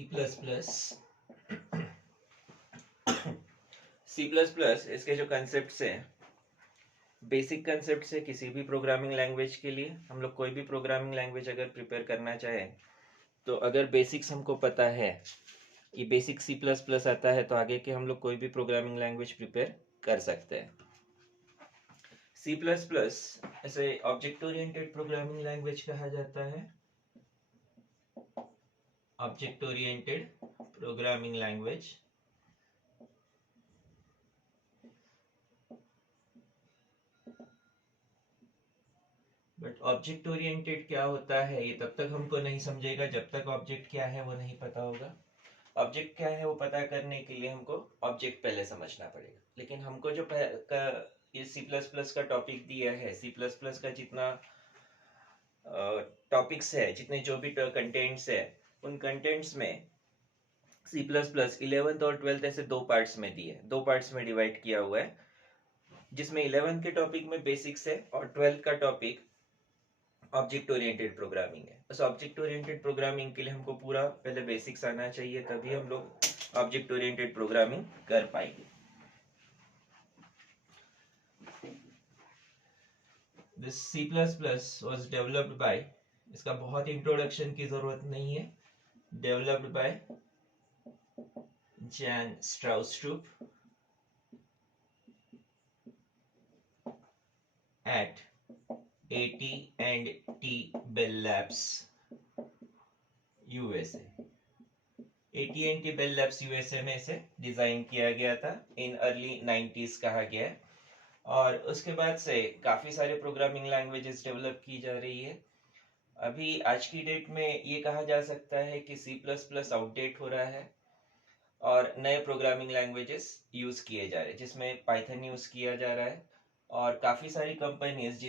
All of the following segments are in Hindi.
सी प्लस प्लस इसके जो कंसेप्ट हैं, बेसिक कंसेप्ट है किसी भी प्रोग्रामिंग लैंग्वेज के लिए। हम लोग कोई भी प्रोग्रामिंग लैंग्वेज अगर प्रिपेयर करना चाहें तो अगर बेसिक्स हमको पता है कि बेसिक सी प्लस प्लस आता है तो आगे के हम लोग कोई भी प्रोग्रामिंग लैंग्वेज प्रिपेयर कर सकते हैं। सी प्लस प्लस ऐसे ऑब्जेक्ट ओरिएंटेड प्रोग्रामिंग लैंग्वेज कहा जाता है। Object oriented programming language. But object oriented क्या होता है ये तब तक हमको नहीं समझेगा जब तक ऑब्जेक्ट क्या है वो नहीं पता होगा। ऑब्जेक्ट क्या है वो पता करने के लिए हमको ऑब्जेक्ट पहले समझना पड़ेगा। लेकिन हमको जो ये सी प्लस प्लस का टॉपिक दिया है, सी प्लस प्लस का जितना टॉपिक्स है, जितने जो भी कंटेंट्स है, उन कंटेंट्स में सी प्लस प्लस 11th और 12th ऐसे दो पार्ट्स में दिए, दो पार्ट्स में डिवाइड किया हुआ है, जिसमें 11th के टॉपिक में बेसिक्स है और 12th का टॉपिक ऑब्जेक्ट ओरिएंटेड प्रोग्रामिंग है। बस ऑब्जेक्ट ओरिएंटेड प्रोग्रामिंग के लिए हमको पूरा पहले बेसिक्स आना चाहिए, तभी हम लोग ऑब्जेक्ट ओरिएंटेड प्रोग्रामिंग कर पाएंगे। This C++ was developed by, इसका बहुत इंट्रोडक्शन की जरूरत नहीं है, developed by Jan Stroustrup at AT&T Bell Labs USA। AT&T Bell Labs USA में इसे डिजाइन किया गया था, इन अर्ली 90s कहा गया है। और उसके बाद से काफी सारे प्रोग्रामिंग लैंग्वेजेस डेवलप की जा रही है। अभी आज की डेट में ये कहा जा सकता है कि C++ आउटडेट हो रहा है और नए प्रोग्रामिंग लैंग्वेजेस यूज किए जा रहे हैं, जिसमें पाइथन यूज किया जा रहा है। और काफी सारी कंपनीज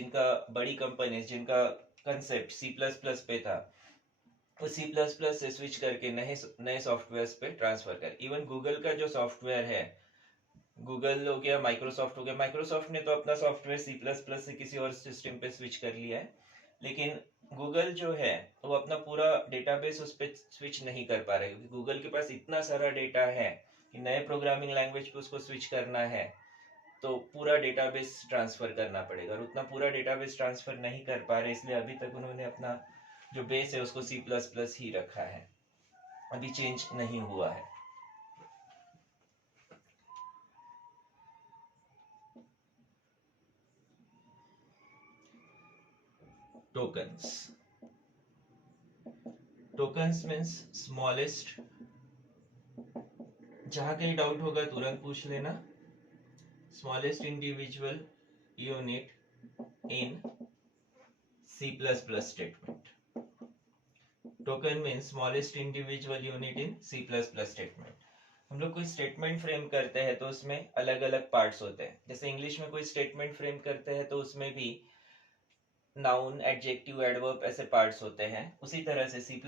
बड़ी कंपनीज जिनका कंसेप्ट C++ पे था, वो C++ से स्विच करके नए सॉफ्टवेयर पे ट्रांसफर कर। इवन गूगल का जो सॉफ्टवेयर है, गूगल हो गया, माइक्रोसॉफ्ट हो गया, माइक्रोसॉफ्ट ने तो अपना सॉफ्टवेयर C++ से किसी और सिस्टम पे स्विच कर लिया है, लेकिन गूगल जो है वो अपना पूरा डेटाबेस उस पर स्विच नहीं कर पा रहे, क्योंकि गूगल के पास इतना सारा डेटा है कि नए प्रोग्रामिंग लैंग्वेज पे उसको स्विच करना है तो पूरा डेटाबेस ट्रांसफर करना पड़ेगा, और उतना पूरा डेटाबेस ट्रांसफर नहीं कर पा रहे, इसलिए अभी तक उन्होंने अपना जो बेस है उसको C++ ही रखा है, अभी चेंज नहीं हुआ है। टोकन्स, टोकन्स मीन्स स्मॉलेस्ट, जहां कहीं डाउट होगा तुरंत पूछ लेना, smallest individual unit in C++ statement. Token means smallest individual unit in C++ statement. हम लोग कोई स्टेटमेंट फ्रेम करते हैं तो उसमें अलग अलग पार्ट्स होते हैं। जैसे इंग्लिश में कोई स्टेटमेंट फ्रेम करते हैं तो उसमें भी नाउन, एडजेक्टिव, एडवर्ब ऐसे पार्ट्स होते हैं। उसी तरह से C++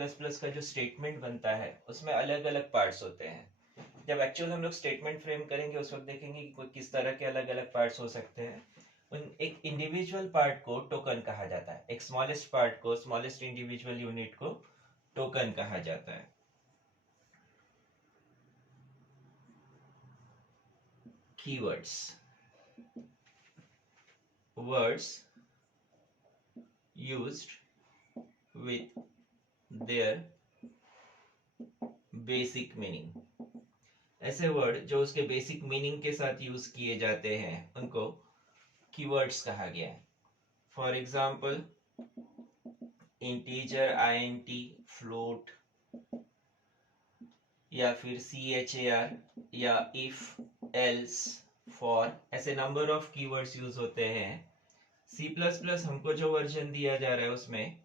का जो स्टेटमेंट बनता है उसमें अलग अलग पार्ट्स होते हैं। जब एक्चुअल हम लोग स्टेटमेंट फ्रेम करेंगे उस वक्त देखेंगे कि किस तरह के अलग अलग पार्ट्स हो सकते हैं। एक इंडिविजुअल पार्ट को टोकन कहा जाता है, एक स्मॉलेस्ट पार्ट को, स्मॉलेस्ट इंडिविजुअल यूनिट को टोकन कहा जाता है। Keywords, words used with their basic meaning, ऐसे वर्ड जो उसके बेसिक मीनिंग के साथ यूज किए जाते हैं उनको कीवर्ड्स कहा गया है। For example integer, INT, float, या फिर CHAR, या इफ, एल्स, फॉर, ऐसे नंबर ऑफ कीवर्ड्स यूज होते हैं। C++ हमको जो वर्जन दिया जा रहा है उसमें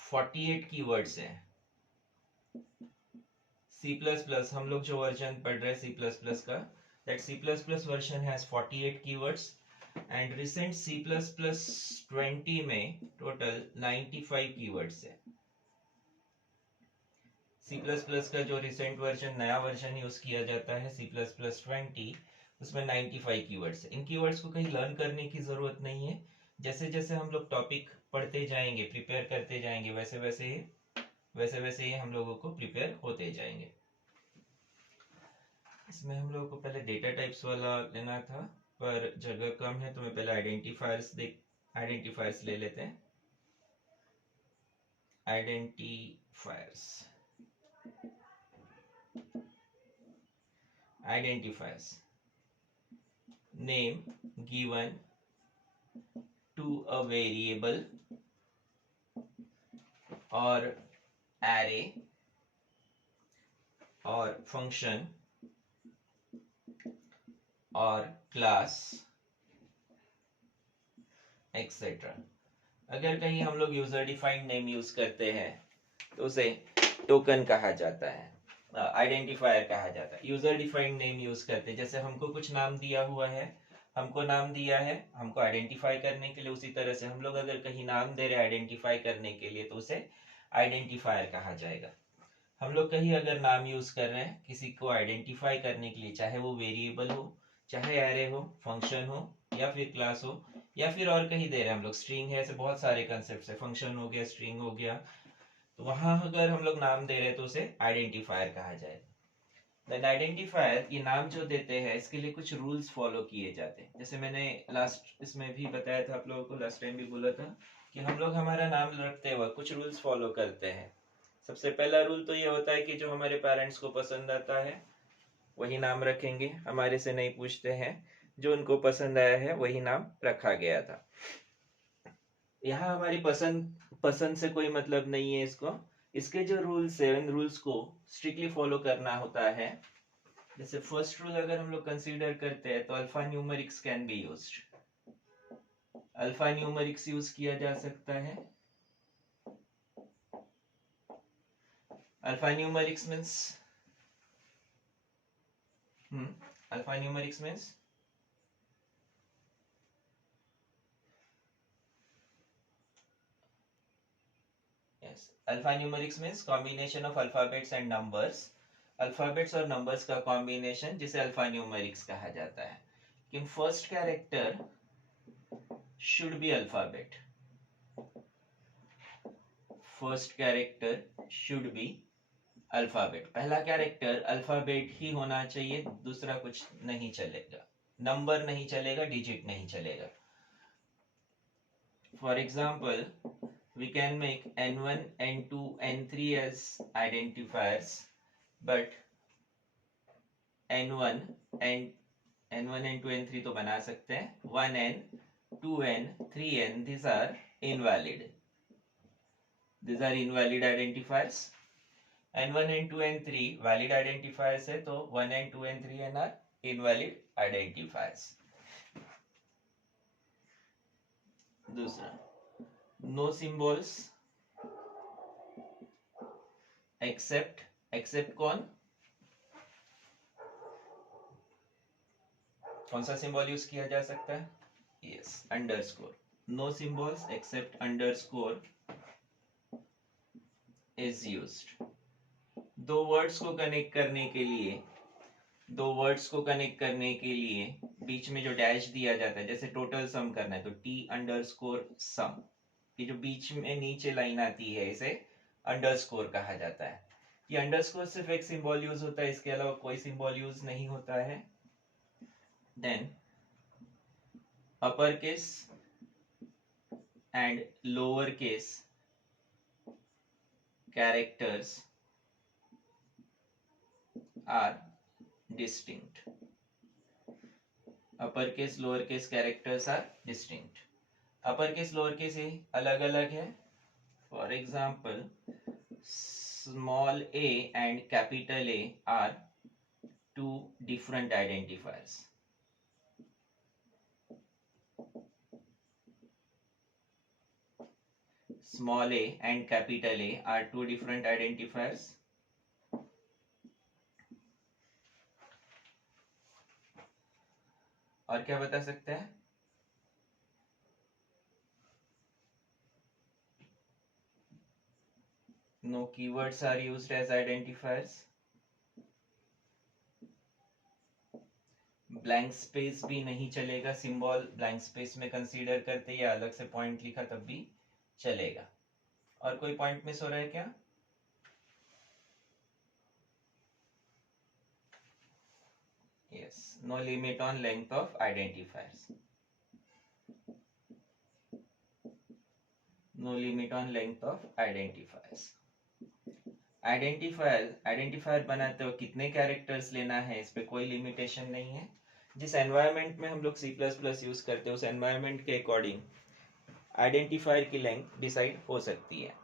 48 कीवर्ड्स हैं। C++ हम लोग जो वर्जन पढ़ रहे हैं C++ का, that C++ version has 48 keywords and recent C++ 20 में टोटल 95 कीवर्ड्स है। C++ का जो रिसेंट वर्जन, नया वर्जन यूज किया जाता है C++20, उसमें 95 कीवर्ड्स है। इन कीवर्ड्स को कहीं लर्न करने की जरूरत नहीं है, जैसे जैसे हम लोग टॉपिक पढ़ते जाएंगे, प्रिपेयर करते जाएंगे, वैसे वैसे वैसे वैसे ही हम लोगों को प्रिपेयर होते जाएंगे। इसमें हम लोगों को पहले डेटा टाइप्स वाला लेना था, पर जगह कम है तो मैं पहले आइडेंटिफायर्स ले लेते हैं। Identifiers name given to a variable or array or function or class etc. अगर कहीं हम लोग यूजर डिफाइंड नेम यूज करते हैं तो उसे टोकन कहा जाता है, आइडेंटिफायर कहा जाता है। यूजर डिफाइंड नेम यूज करते हैं, जैसे हमको कुछ नाम दिया हुआ है, हमको नाम दिया है हमको आइडेंटिफाई करने के लिए, उसी तरह से हम लोग अगर कहीं नाम दे रहे हैं आइडेंटिफाई करने के लिए तो उसे आइडेंटिफायर कहा जाएगा। हम लोग कहीं अगर नाम यूज कर रहे हैं किसी को आइडेंटिफाई करने के लिए, चाहे वो वेरिएबल हो, चाहे एरे हो, फंक्शन हो या फिर क्लास हो, या फिर और कहीं दे रहे हैं हम लोग स्ट्रिंग है, ऐसे बहुत सारे कंसेप्ट है, फंक्शन हो गया, स्ट्रिंग हो गया, तो वहां अगर हम लोग नाम दे रहे हैं तो उसे आइडेंटिफायर कहा जाएगा। देन आइडेंटिफायर, ये नाम जो देते हैं इसके लिए कुछ रूल्स फॉलो किए जाते हैं। जैसे मैंने लास्ट इसमें भी बताया था आप लोगों को, लास्ट टाइम भी बोला था कि हम लोग हमारा नाम रखते वक्त कुछ रूल्स फॉलो करते हैं। सबसे पहला रूल तो ये होता है कि जो हमारे पेरेंट्स को पसंद आता है वही नाम रखेंगे, हमारे से नहीं पूछते हैं, जो उनको पसंद आया है वही नाम रखा गया था। यहाँ हमारी पसंद से कोई मतलब नहीं है इसको, इसके जो रूल्स है उन रूल्स को स्ट्रिक्टली फॉलो करना होता है। जैसे फर्स्ट रूल अगर हम लोग कंसीडर करते हैं तो alpha numerics can be used, alpha numerics use किया जा सकता है। Alpha numerics means alphanumerics means alphanumerics means combination of alphabets and numbers, alphabets और नंबर्स का कॉम्बिनेशन जिसे अल्फान्यूमेरिक्स कहा जाता है। लेकिन first character should be alphabet, first character should be alphabet, पहला कैरेक्टर अल्फाबेट ही होना चाहिए, दूसरा कुछ नहीं चलेगा, नंबर नहीं चलेगा, डिजिट नहीं चलेगा। For example we can make n1 n2 n3 as identifiers, but n1 n2 n3 तो बना सकते हैं, 1n 2n 3n these are invalid, identifiers। n1 n2 n3 valid identifiers है, तो 1n 2n 3n are invalid identifiers। दूसरा, no symbols except कौन सा सिंबल यूज किया जा सकता है? Yes, underscore. No symbols except underscore is used. दो वर्ड्स को कनेक्ट करने के लिए बीच में जो डैश दिया जाता है, जैसे टोटल सम करना है तो टी अंडरस्कोर सम, ये जो बीच में नीचे लाइन आती है इसे अंडरस्कोर कहा जाता है। ये अंडरस्कोर सिर्फ एक सिंबल यूज होता है, इसके अलावा कोई सिंबल यूज नहीं होता है। Then upper case and lower case characters are distinct, upper case lower case characters are distinct. Upper case lower case ये अलग अलग है। For example small a and capital A are two different identifiers। Small a and capital A are two different identifiers। और क्या बता सकते हैं? No keywords are used as identifiers। Blank space भी नहीं चलेगा, सिंबल ब्लैंक स्पेस में कंसीडर करते या अलग से पॉइंट लिखा तब भी चलेगा। और कोई पॉइंट मिस हो रहा है क्या? yes, no limit on length of identifiers, no limit on length of identifiers. Identifier बनाते हो कितने कैरेक्टर्स लेना है, इस पे कोई लिमिटेशन नहीं है। जिस एनवायरनमेंट में हम लोग C++ यूज करते हैं उस एनवायरनमेंट के अकॉर्डिंग आइडेंटिफायर की लेंथ डिसाइड हो सकती है।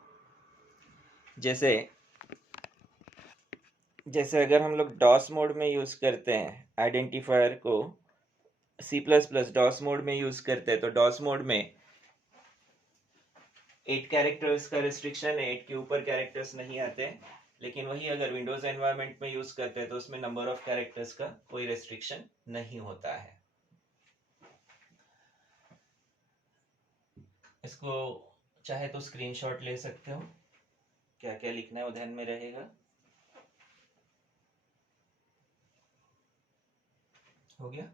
जैसे अगर हम लोग डॉस मोड में यूज करते हैं आइडेंटिफायर को, C++ डॉस मोड में यूज करते हैं, तो डॉस मोड में 8 कैरेक्टर्स का रिस्ट्रिक्शन है, 8 के ऊपर कैरेक्टर्स नहीं आते। लेकिन वही अगर विंडोज एनवायरनमेंट में यूज करते हैं तो उसमें नंबर ऑफ कैरेक्टर्स का कोई रिस्ट्रिक्शन नहीं होता है। इसको चाहे तो स्क्रीनशॉट ले सकते हो, क्या क्या लिखना है वो ध्यान में रहेगा। हो गया?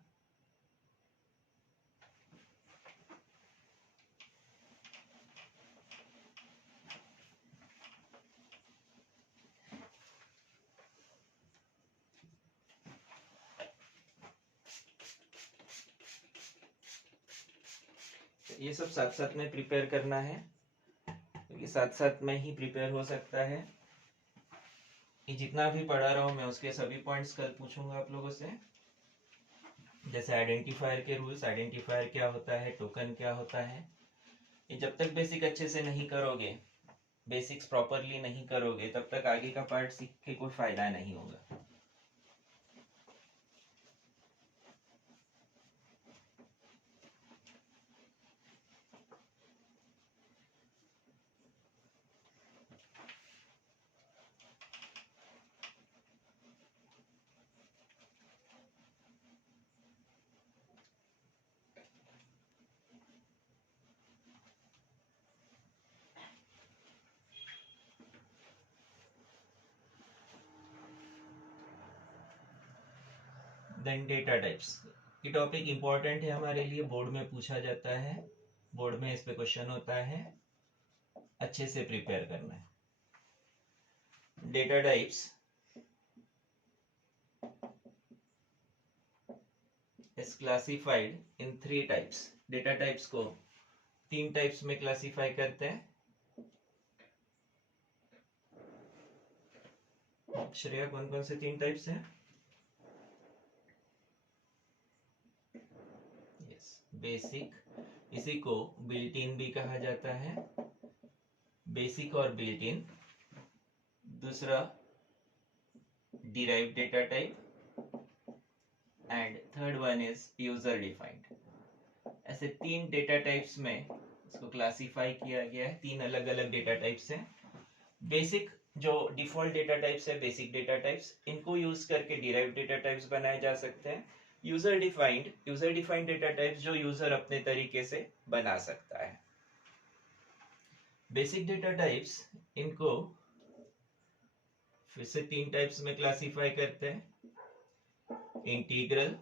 ये सब साथ साथ में प्रिपेयर करना है, क्योंकि साथ साथ में ही प्रिपेयर हो सकता है। ये जितना भी पढ़ा रहा हूँ मैं उसके सभी पॉइंट्स कल पूछूंगा आप लोगों से। जैसे आइडेंटिफायर के रूल्स, आइडेंटिफायर क्या होता है, टोकन क्या होता है, ये जब तक बेसिक अच्छे से नहीं करोगे, बेसिक्स प्रॉपरली नहीं करोगे, तब तक आगे का पार्ट सीख के कोई फायदा नहीं होगा। देन डेटा टाइप्स, ये टॉपिक इंपॉर्टेंट है हमारे लिए, बोर्ड में पूछा जाता है, बोर्ड में इस पे क्वेश्चन होता है, अच्छे से प्रिपेयर करना है। Data types is classified in 3 types। Data types को 3 टाइप्स में क्लासिफाई करते हैं। श्रेया, कौन कौन से 3 टाइप्स हैं? बेसिक, इसी को बिल्ट इन भी कहा जाता है, बेसिक और बिल्ट इन। दूसरा derived data type and third one is user defined. ऐसे 3 डेटा टाइप्स में इसको क्लासिफाई किया गया है, 3 अलग अलग डेटा टाइप्स हैं। बेसिक जो डिफॉल्ट डेटा टाइप्स है, बेसिक डेटा टाइप्स, इनको यूज करके डिराइव्ड डेटा टाइप्स बनाए जा सकते हैं। यूजर डिफाइंड डेटा टाइप्स जो यूजर अपने तरीके से बना सकता है। बेसिक डेटा टाइप्स, इनको फिर से 3 टाइप्स में क्लासिफाई करते हैं। इंटीग्रल,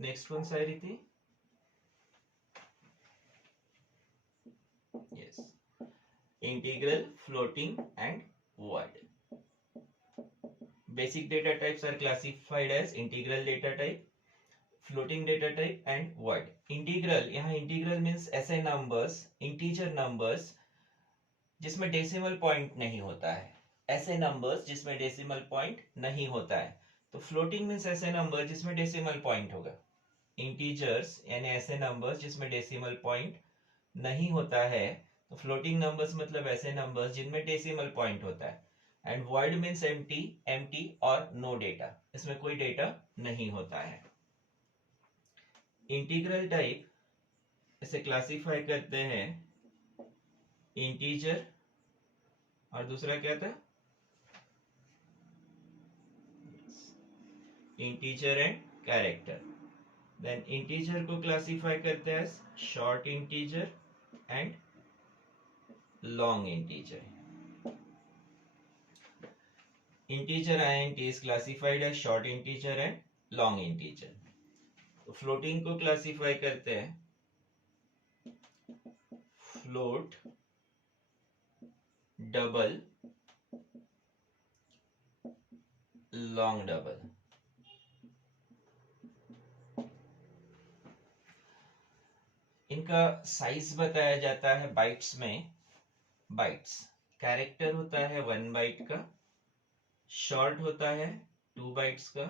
नेक्स्ट कौन सा है रीति? Yes, integral, floating and word. Basic data types are classified as integral data type, floating data type and word. Integral, यहाँ integral means ऐसे numbers, integer numbers जिसमें डेसिमल पॉइंट नहीं होता है, ऐसे नंबर्स जिसमें डेसिमल पॉइंट नहीं होता है। तो फ्लोटिंग मीन्स ऐसे नंबर जिसमें डेसिमल पॉइंट होगा। इंटीजर्स यानी ऐसे नंबर्स जिसमें डेसिमल पॉइंट नहीं होता है। तो फ्लोटिंग नंबर्स मतलब ऐसे नंबर्स जिनमें डेसिमल पॉइंट होता है। एंड वॉइड मीन्स एम्प्टी और नो डेटा, इसमें कोई डेटा नहीं होता है। इंटीग्रल टाइप इसे क्लासिफाई करते हैं इंटीजर और दूसरा क्या था? Integer and character. Then integer को क्लासिफाई करते हैं short integer and long integer. Integer int is classified as short integer and long integer। तो फ्लोटिंग को क्लासिफाई करते हैं फ्लोट, डबल, लॉन्ग डबल। इनका साइज बताया जाता है बाइट्स में। बाइट्स, कैरेक्टर होता है 1 बाइट का, शॉर्ट होता है 2 बाइट्स का।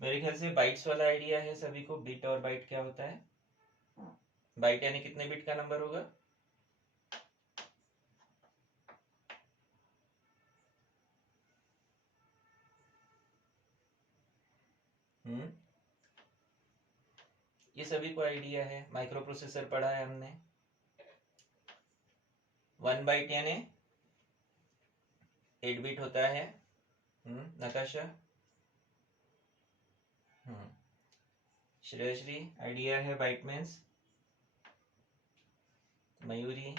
मेरे ख्याल से बाइट्स वाला आइडिया है सभी को। बिट और बाइट क्या होता है? बाइट यानी कितने बिट का नंबर होगा? ये सभी को आइडिया है, माइक्रो प्रोसेसर पढ़ा है हमने। 1 बाइट यानी 8 बिट होता है। नताशा, श्रेयश्री, आइडिया है byte means? Mayuri,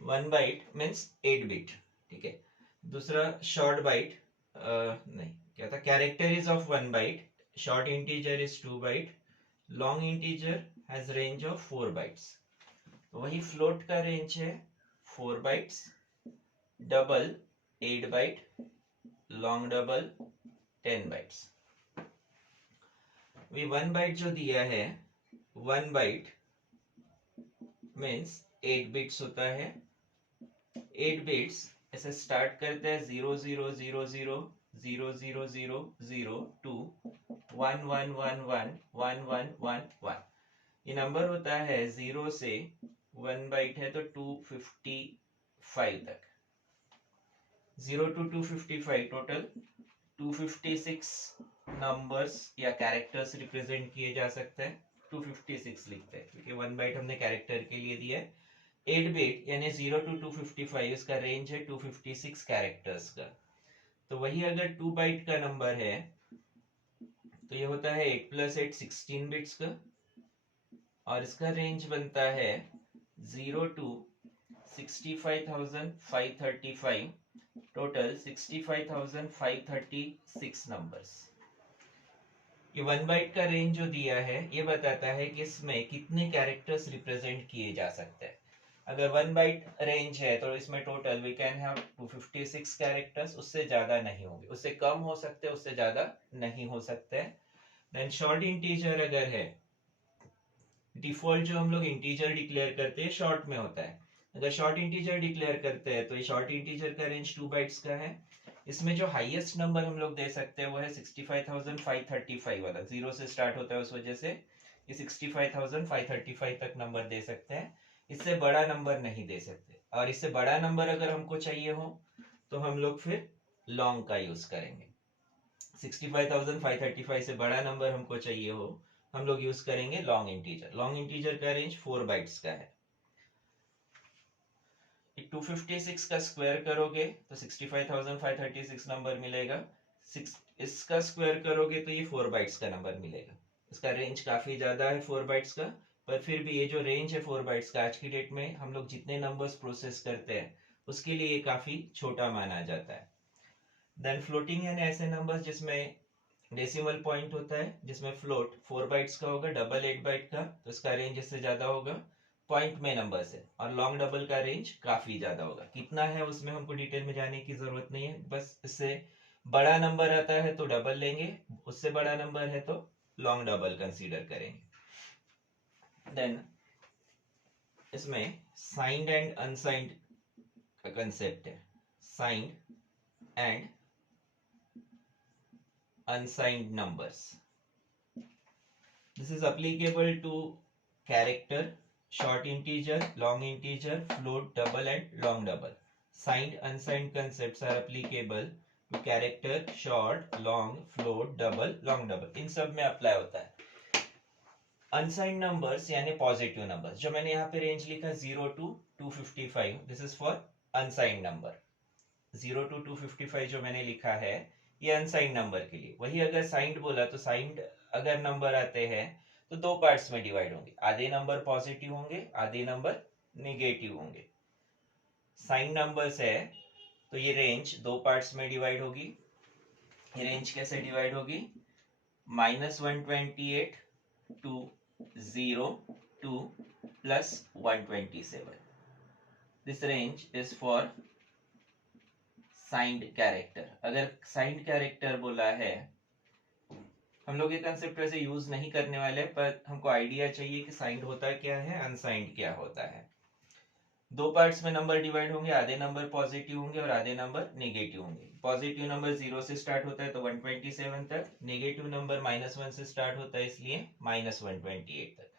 1 byte means 8 bit, ठीक है। दूसरा शॉर्ट बाइट, नहीं क्या था, character is of 1 byte, short integer is 2 byte, long integer has range of 4 bytes. वही फ्लोट का रेंज है 4 bytes, double 8 byte, long double 10 bytes. We 1 byte जो दिया है, 1 बाइट मीन्स 8 बिट्स होता है। 8 बिट्स ऐसे स्टार्ट करते हैं 0 0 0 0 0 0 0 0 2 1 1 1 1 1 1 1 1। ये नंबर होता है 0 से 1 बाइट है तो 255 तक। 0 to 255 टोटल 256 नंबर्स या कैरेक्टर्स रिप्रेजेंट किए जा सकते हैं। 256 लिखते हैं क्योंकि 1 बाइट हमने कैरेक्टर के लिए दिया है। 8 बिट यानी 0 to 255 इसका रेंज है 256 कैरेक्टर्स का। तो वही अगर 2 बाइट का नंबर है तो ये होता है 8 + 8 16 बिट्स का, और इसका रेंज बनता है 0 to 65,535, टोटल 65,536 नंबर्स। ये 1 बाइट का रेंज जो दिया है ये बताता है कि इसमें कितने कैरेक्टर्स रिप्रेजेंट किए जा सकते हैं। अगर 1 बाइट रेंज है तो इसमें total we can have 256 characters, उससे ज्यादा नहीं होंगे, उससे कम हो सकते हैं, उससे ज्यादा नहीं हो सकते। देन शॉर्ट इंटीजर अगर है, डिफॉल्ट जो हम लोग इंटीजर डिक्लेयर करते हैं शॉर्ट में होता है। अगर शॉर्ट इंटीजर डिक्लेयर करते हैं तो ये शॉर्ट इंटीजर का रेंज 2 बाइट्स का है। इसमें जो हाईएस्ट नंबर हम लोग दे सकते हैं वो है 65,535 वाला, 0 से स्टार्ट होता है, उस वजह से ये 65,535 तक नंबर दे सकते हैं। इससे बड़ा नंबर नहीं दे सकते, और इससे बड़ा नंबर अगर हमको चाहिए हो तो हम लोग फिर लॉन्ग का यूज करेंगे। 65,535 से बड़ा नंबर हमको चाहिए हो, हम लोग यूज करेंगे लॉन्ग इंटीजर। लॉन्ग इंटीजर का रेंज 4 बाइट्स का है। 256 का स्क्वायर करोगे तो 65,536 नंबर मिलेगा। इसका स्क्वायर करोगे तो ये 4 बाइट्स का नंबर मिलेगा। इसका रेंज काफी ज्यादा है 4 बाइट्स का, पर फिर भी ये जो रेंज है 4 बाइट्स का, आज की डेट में हम लोग जितने नंबर्स प्रोसेस करते हैं उसके लिए ये काफी छोटा माना जाता है। देन फ्लोटिंग यानी ऐसे नंबर्स जिसमें डेसिमल पॉइंट होता है, जिसमें फ्लोट 4 बाइट्स का होगा, डबल 8 बाइट का, तो इसका रेंज इससे ज्यादा होगा। पॉइंट में नंबर से, और लॉन्ग डबल का रेंज काफी ज्यादा होगा। कितना है उसमें हमको डिटेल में जाने की जरूरत नहीं है, बस इससे बड़ा नंबर आता है तो डबल लेंगे, उससे बड़ा नंबर है तो लॉन्ग डबल कंसीडर करेंगे। देन इसमें साइंड एंड अनसाइंड का कंसेप्ट है। Signed and unsigned numbers. This is applicable to character, short integer, long integer, float, double and long double. Signed, unsigned concepts are applicable to character, short, long, float, double, long double. इन सब में अप्लाई होता है। Unsigned numbers यानी पॉजिटिव नंबर्स, जो मैंने यहाँ पे रेंज लिखा 0 to 255, this is for unsigned number. 0 to 255 जो मैंने लिखा है ये अनसाइंड नंबर के लिए। वही अगर साइंड बोला तो साइंड अगर नंबर आते हैं तो 2 पार्ट्स में डिवाइड होंगे, आधे नंबर पॉजिटिव होंगे, आधे नंबर नेगेटिव होंगे। साइंड नंबर्स है तो ये रेंज 2 पार्ट्स में डिवाइड होगी। ये रेंज कैसे डिवाइड होगी? -128 to 0 to +127. This range is for signed character. अगर साइंड कैरेक्टर बोला है हम लोग ये कंसेप्ट वैसे यूज नहीं करने वाले, पर हमको आइडिया चाहिए कि साइंड होता क्या है, अनसाइंड क्या होता है। दो पार्ट्स में नंबर डिवाइड होंगे, आधे नंबर पॉजिटिव होंगे और आधे नंबर नेगेटिव होंगे। पॉजिटिव नंबर 0 से स्टार्ट होता है तो 127 तक, नेगेटिव नंबर -1 से स्टार्ट होता है इसलिए -128 तक।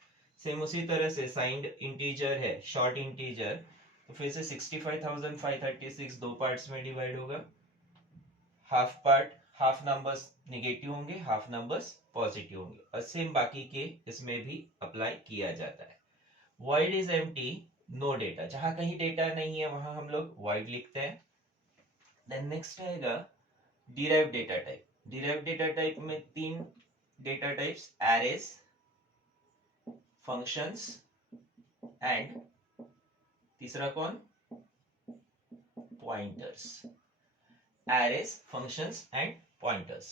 सेम उसी तरह से साइंड इंटीजर है, शॉर्ट इंटीजर, तो फिर से 65,536 दो पार्ट्स में डिवाइड होगा। Half part, half numbers negative होंगे, हाफ नंबर्स पॉजिटिव होंगे, और सेम बाकी के इसमें भी अप्लाई किया जाता है। void is empty, no data, जहां कहीं डेटा नहीं है वहां हम लोग void लिखते हैं। देन नेक्स्ट आएगा derived data type. Derived data type में तीन data types, arrays, functions and तीसरा कौन, pointers. Arrays, functions and pointers.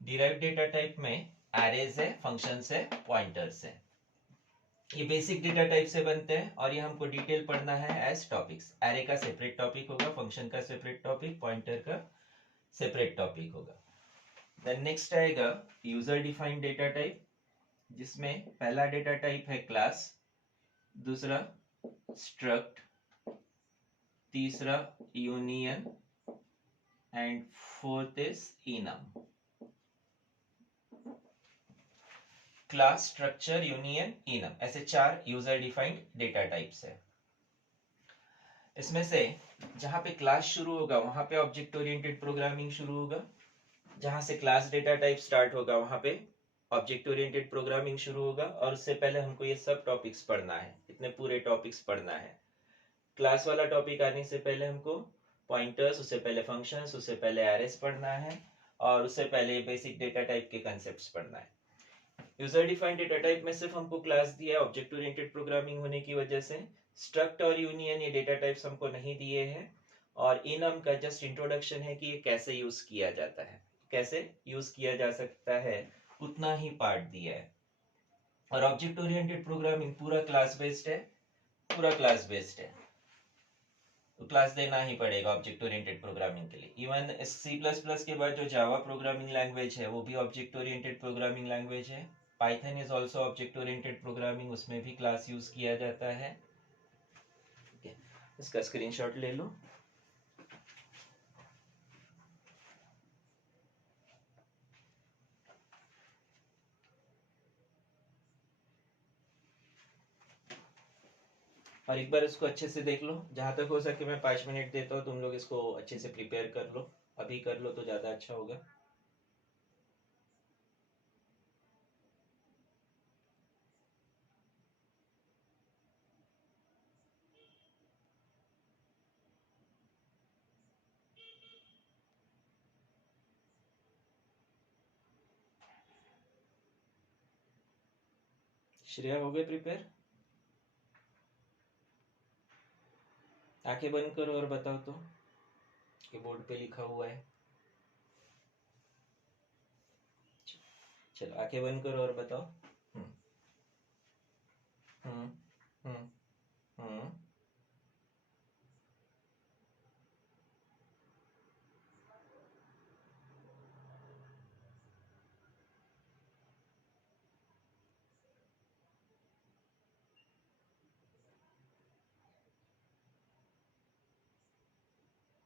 Derived data type में एरेज है, फंक्शंस है, पॉइंटर्स है। ये बेसिक डेटा टाइप से बनते हैं और ये हमको डिटेल पढ़ना है एज टॉपिक्स। एरे का सेपरेट टॉपिक होगा, फंक्शन का सेपरेट टॉपिक, पॉइंटर का सेपरेट टॉपिक होगा। देन नेक्स्ट आएगा यूजर डिफाइंड डेटा टाइप, जिसमें पहला डेटा टाइप है क्लास, दूसरा स्ट्रक्ट, तीसरा union and fourth is enum. Class, structure, union, enum, ऐसे चार यूजर डिफाइंड डेटा टाइप्स है। इसमें से जहां पे क्लास शुरू होगा वहां पे ऑब्जेक्ट ओरिएंटेड प्रोग्रामिंग शुरू होगा, जहां से क्लास डेटा टाइप स्टार्ट होगा वहां पे ऑब्जेक्ट ओरिएंटेड प्रोग्रामिंग शुरू होगा। और उससे पहले हमको ये सब टॉपिक्स पढ़ना है, इतने पूरे टॉपिक्स पढ़ना है। क्लास वाला टॉपिक आने से पहले हमको पॉइंटर्स, उससे पहले फंक्शंस, उससे पहले एरेस पढ़ना है, और उससे पहले बेसिक डेटा टाइप के कंसेप्ट्स पढ़ना है। यूजर डिफाइंड डेटा टाइप में सिर्फ हमको क्लास दिया है ऑब्जेक्ट ओरिएंटेड प्रोग्रामिंग होने की वजह से। स्ट्रक्ट और यूनियन ये डेटा टाइप्स हमको नहीं दिए हैं, और इनम का जस्ट इंट्रोडक्शन है कि ये कैसे यूज किया जाता है, कैसे यूज किया जा सकता है, उतना ही पार्ट दिया है। और ऑब्जेक्ट ओरिएंटेड प्रोग्रामिंग पूरा क्लास बेस्ड है, पूरा क्लास बेस्ड है, तो क्लास देना ही पड़ेगा ऑब्जेक्ट ओरिएंटेड प्रोग्रामिंग के लिए। इवन C++ के बाद जो जावा प्रोग्रामिंग लैंग्वेज है वो भी ऑब्जेक्ट ओरिएंटेड प्रोग्रामिंग लैंग्वेज है। Python is also object oriented programming, उसमें भी क्लास यूज किया जाता है। ठीक है, इसका स्क्रीनशॉट ले लो। और एक बार इसको अच्छे से देख लो, जहां तक हो सके मैं 5 मिनट देता हूँ, तुम लोग इसको अच्छे से प्रिपेयर कर लो, अभी कर लो तो ज्यादा अच्छा होगा। श्रेया हो गए प्रिपेयर? आंखें बंद करो और बताओ तो, कि बोर्ड पे लिखा हुआ है। चलो आंखें बंद करो और बताओ। हम्म हम्म हम्म हम्म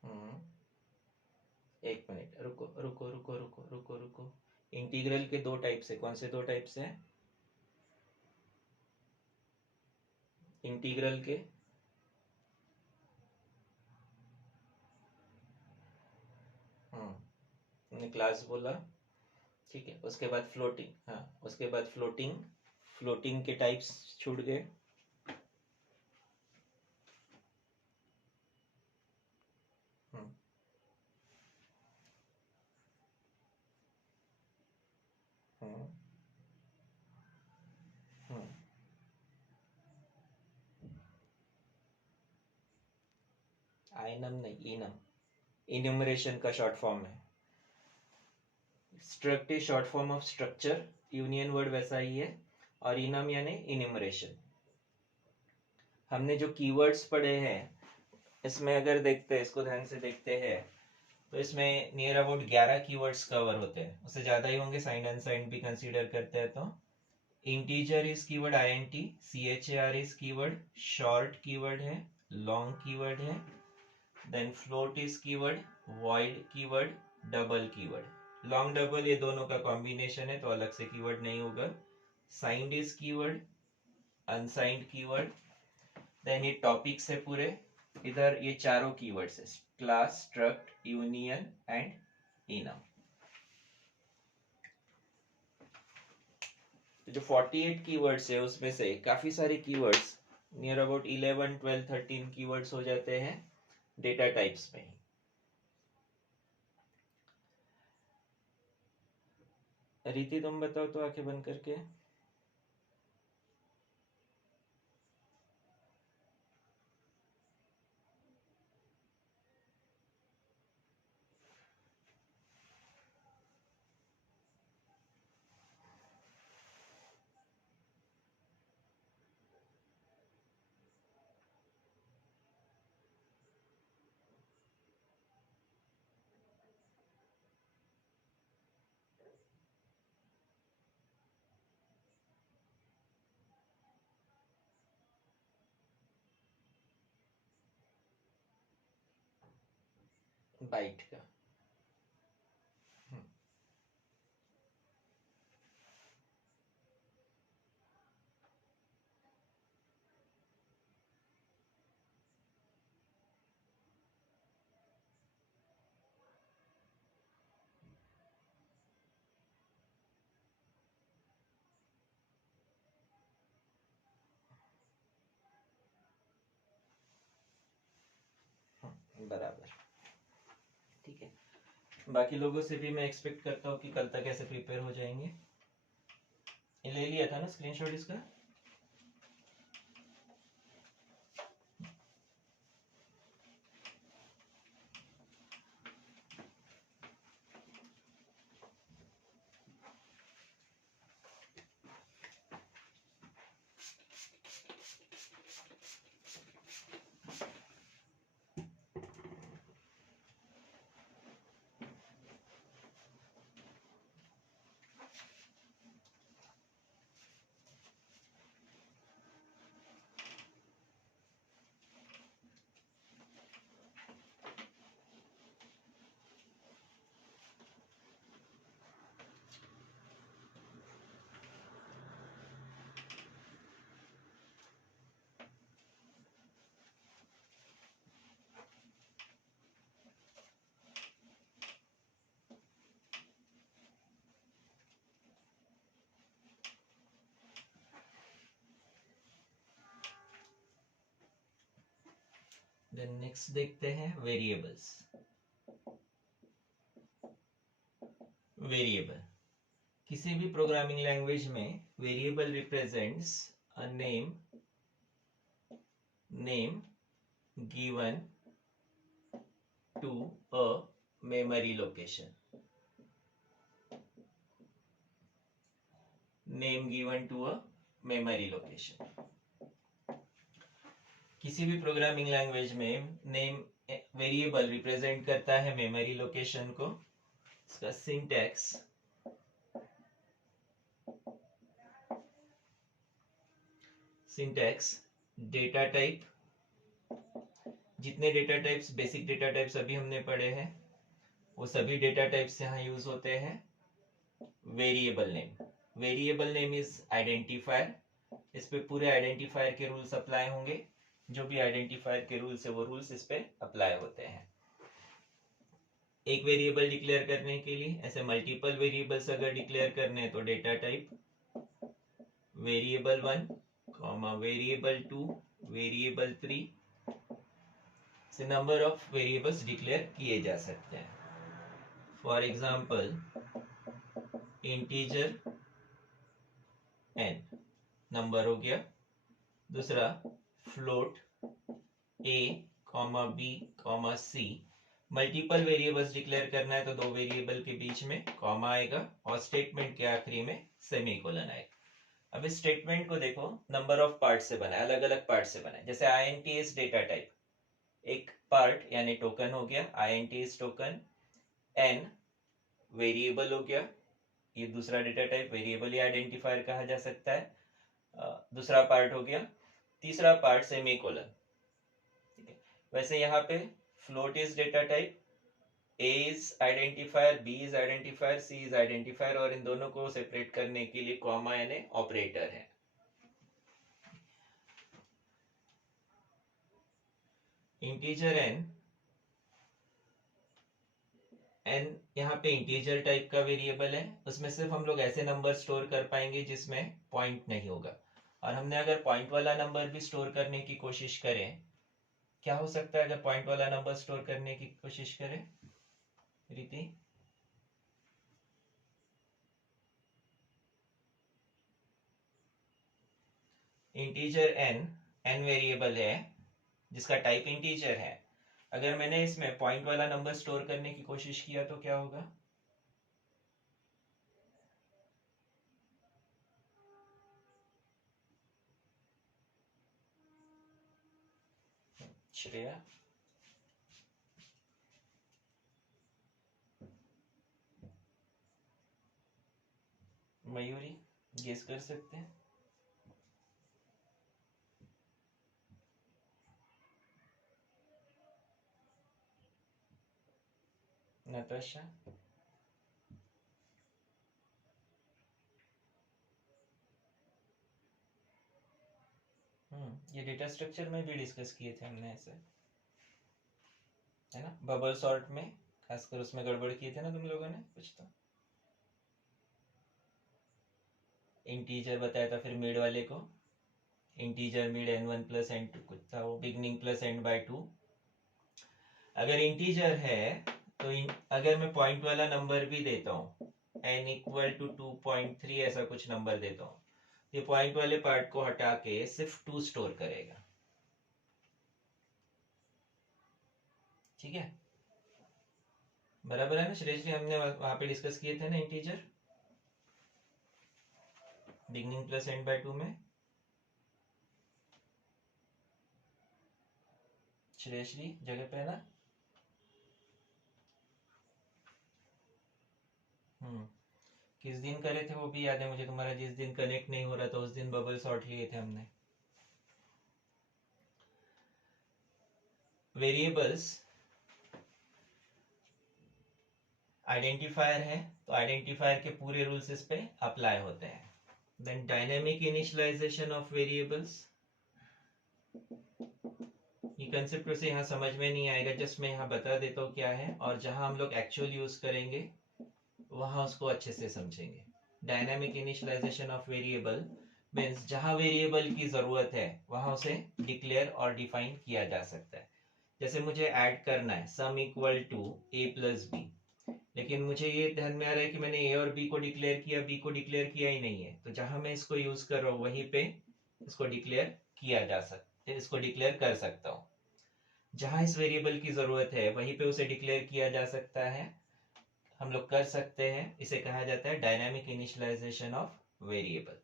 हम्म। एक मिनट रुको रुको रुको रुको रुको रुको। इंटीग्रल के दो टाइप्स है, कौन से दो टाइप्स है? इंटीग्रल के हमने क्लास बोला, ठीक है। उसके बाद फ्लोटिंग, हाँ उसके बाद फ्लोटिंग, फ्लोटिंग के टाइप्स छूट गए। हम्म हम्म हम्म। आइनम नहीं, इनम, इन्यूमरेशन का शॉर्ट फॉर्म है। Struct is short form of structure, union word वैसा ही है, और इनम यानी इन्यूमरेशन। हमने जो कीवर्ड्स पढ़े हैं इसमें अगर देखते हैं, इसको ध्यान से देखते हैं, तो इसमें नियर अबाउट 11 कीवर्ड्स कवर होते हैं, उससे ज़्यादा ही होंगे, साइंड अनसाइंड भी कंसीडर करते हैं तो। Integer is keyword int, char is keyword, short keyword है, लॉन्ग कीवर्ड है, then float is keyword, void keyword, double keyword. Long double ये दोनों का कॉम्बिनेशन है तो अलग से कीवर्ड नहीं होगा। Signed is keyword, unsigned keyword, then ये टॉपिक्स है पूरे, इधर ये चारों कीवर्ड्स है, class, struct, union and enum. जो 48 कीवर्ड्स है उसमें से काफी सारे कीवर्ड्स, नियर अबाउट 11, 12, 13 कीवर्ड्स हो जाते हैं डेटा टाइप्स में ही। रीति तुम बताओ तो आंखें बंद करके। बाइट का बराबर, ठीक है। बाकी लोगों से भी मैं एक्सपेक्ट करता हूँ कि कल तक ऐसे प्रिपेयर हो जाएंगे। ये ले लिया था ना स्क्रीनशॉट इसका? देन नेक्स्ट देखते हैं वेरिएबल्स। वेरिएबल, किसी भी प्रोग्रामिंग लैंग्वेज में variable represents a name given to a memory location. Name given to a memory location. किसी भी प्रोग्रामिंग लैंग्वेज में नेम वेरिएबल रिप्रेजेंट करता है मेमोरी लोकेशन को। इसका सिंटैक्स डेटा टाइप, जितने data types, basic data types अभी हमने पढ़े हैं वो सभी डेटा टाइप्स यहाँ यूज होते हैं। वेरिएबल नेम इज आइडेंटिफायर, इस पे पूरे आइडेंटिफायर के रूल्स अप्लाई होंगे, जो भी आइडेंटिफायर के रूल्स है वो रूल्स इस पे अप्लाई होते हैं। एक वेरिएबल डिक्लेयर करने के लिए, ऐसे मल्टीपल वेरिएबल्स अगर डिक्लेयर करने हैं तो data type variable 1, variable 2, variable 3 से नंबर ऑफ वेरिएबल्स डिक्लेयर किए जा सकते हैं। For example integer n number हो गया, दूसरा float a, b, c। Multiple variables declare करना है तो दो वेरिएबल के बीच में कॉमा आएगा और स्टेटमेंट के आखिरी में सेमीकोलन आएगा। अब इस स्टेटमेंट को देखो, नंबर ऑफ पार्ट से बना है, अलग अलग पार्ट से बना है। जैसे INT इज डेटा टाइप, एक पार्ट यानी टोकन हो गया, INT is token. N variable हो गया, ये दूसरा डेटा टाइप वेरिएबल या आइडेंटिफायर कहा जा सकता है, दूसरा पार्ट हो गया। तीसरा पार्ट सेमी कोलन, ठीक है। वैसे यहाँ पे float is data type, a is identifier, b is identifier, c is identifier, और इन दोनों को सेपरेट करने के लिए कॉमा यानी ऑपरेटर है। इंटीजर एन, एन यहाँ पे इंटीजर टाइप का वेरिएबल है, उसमें सिर्फ हम लोग ऐसे नंबर स्टोर कर पाएंगे जिसमें पॉइंट नहीं होगा। और हमने अगर पॉइंट वाला नंबर भी स्टोर करने की कोशिश करें, क्या हो सकता है अगर पॉइंट वाला नंबर स्टोर करने की कोशिश करें रीति? इंटीजर एन, एन वेरिएबल है जिसका टाइप इंटीजर है, अगर मैंने इसमें पॉइंट वाला नंबर स्टोर करने की कोशिश किया तो क्या होगा? श्रेया, मयूरी, गेस कर सकते हैं? नताशा, ये डेटा स्ट्रक्चर में भी डिस्कस किए थे हमने ऐसे, है ना, बबल सॉर्ट में खासकर उसमें गड़बड़ किए थे ना तुम लोगों ने कुछ तो। इंटीजर बताया था, फिर मिड वाले को integer mid n1 plus n2 कुछ था वो, बिगनिंग प्लस n बाय 2। अगर इंटीजर है तो अगर मैं पॉइंट वाला नंबर भी देता हूँ n इक्वल टू 2.3 ऐसा कुछ नंबर देता हूँ, ये पॉइंट वाले पार्ट को हटा के सिर्फ 2 स्टोर करेगा, ठीक है। बराबर है ना श्रेष्ठ, हमने वहां पे डिस्कस किए थे ना integer beginning plus n by 2 में। श्रेयश्री जगह पे है ना? किस दिन करे थे वो भी याद है मुझे तुम्हारा, जिस दिन कनेक्ट नहीं हो रहा था उस दिन बबल सॉर्ट लिए थे हमने। वेरिएबल्स आइडेंटिफायर है तो आइडेंटिफायर के पूरे रूल्स इस पे अप्लाई होते हैं। Then dynamic initialization of variables, ये कंसेप्ट वैसे यहाँ समझ में नहीं आएगा, जस्ट मैं यहाँ बता देता हूँ क्या है, और जहां हम लोग एक्चुअल यूज करेंगे वहां उसको अच्छे से समझेंगे। Dynamic initialization of variable means जहां वेरिएबल की जरूरत है वहां उसे डिक्लेयर और डिफाइन किया जा सकता है। जैसे मुझे ऐड करना है sum equal to a plus b, लेकिन मुझे ये ध्यान में आ रहा है कि मैंने ए और बी को डिक्लेयर किया, बी को डिक्लेयर किया ही नहीं है, तो जहां मैं इसको यूज कर रहा हूँ वहीं पे इसको डिक्लेयर किया जा सकता है, इसको डिक्लेयर कर सकता हूँ। जहां इस वेरिएबल की जरूरत है वहीं पे उसे डिक्लेयर किया जा सकता है, हम लोग कर सकते हैं, इसे कहा जाता है डायनामिक इनिशियलाइजेशन ऑफ वेरिएबल।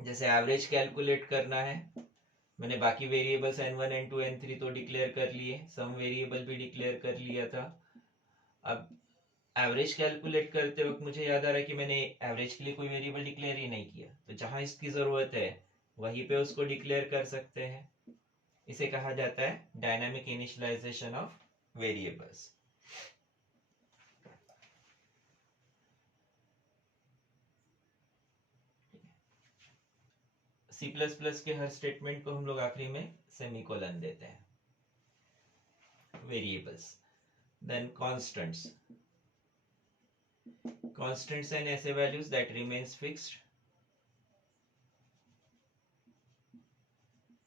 जैसे एवरेज कैलकुलेट करना है, मैंने बाकी वेरिएबल्स n1 n2 n3 तो डिक्लेयर कर लिए, सम वेरिएबल भी डिक्लेयर कर लिया था। अब एवरेज कैलकुलेट करते वक्त मुझे याद आ रहा है कि मैंने एवरेज के लिए कोई वेरिएबल डिक्लेयर ही नहीं किया, तो जहां इसकी जरूरत है वहीं पे उसको डिक्लेयर कर सकते हैं, इसे कहा जाता है dynamic initialization of variables. C plus plus के हर स्टेटमेंट को हम लोग आखिरी में सेमीकोलन देते हैं। Variables, then constants, constants and ऐसे values that remains fixed,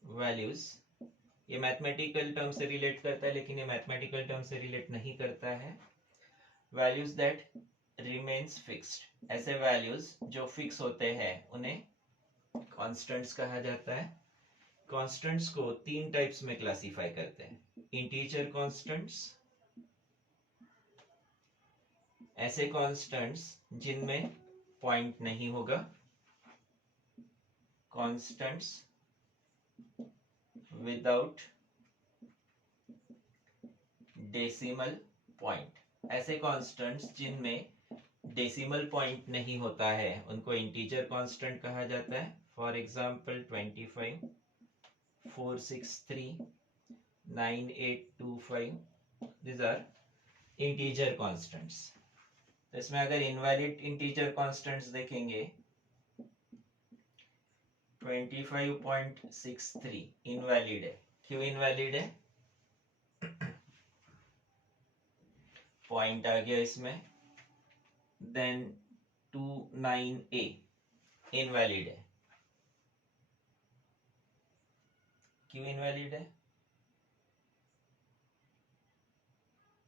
values ये मैथमेटिकल टर्म से रिलेट करता है लेकिन ये मैथमेटिकल टर्म से रिलेट नहीं करता है। वैल्यूज दैट रिमेन्स फिक्स्ड, ऐसे वैल्यूज जो फिक्स होते हैं उन्हें कांस्टेंट्स कहा जाता है। कांस्टेंट्स को 3 टाइप्स में क्लासिफाई करते हैं। इंटीजर कांस्टेंट्स, ऐसे कांस्टेंट्स जिनमें पॉइंट नहीं होगा, कांस्टेंट्स विदाउट डेसिमल पॉइंट, ऐसे कांस्टेंट्स जिनमें डेसिमल पॉइंट नहीं होता है उनको इंटीजर कांस्टेंट कहा जाता है। For example 25, 463, 9825, these are integer constants. तो इसमें अगर इनवैलिड इंटीजर कांस्टेंट्स देखेंगे 25.63 इनवैलिड है। क्यों इनवैलिड है? पॉइंट आ गया इसमें। देन 29A इनवैलिड है। क्यों इनवैलिड है?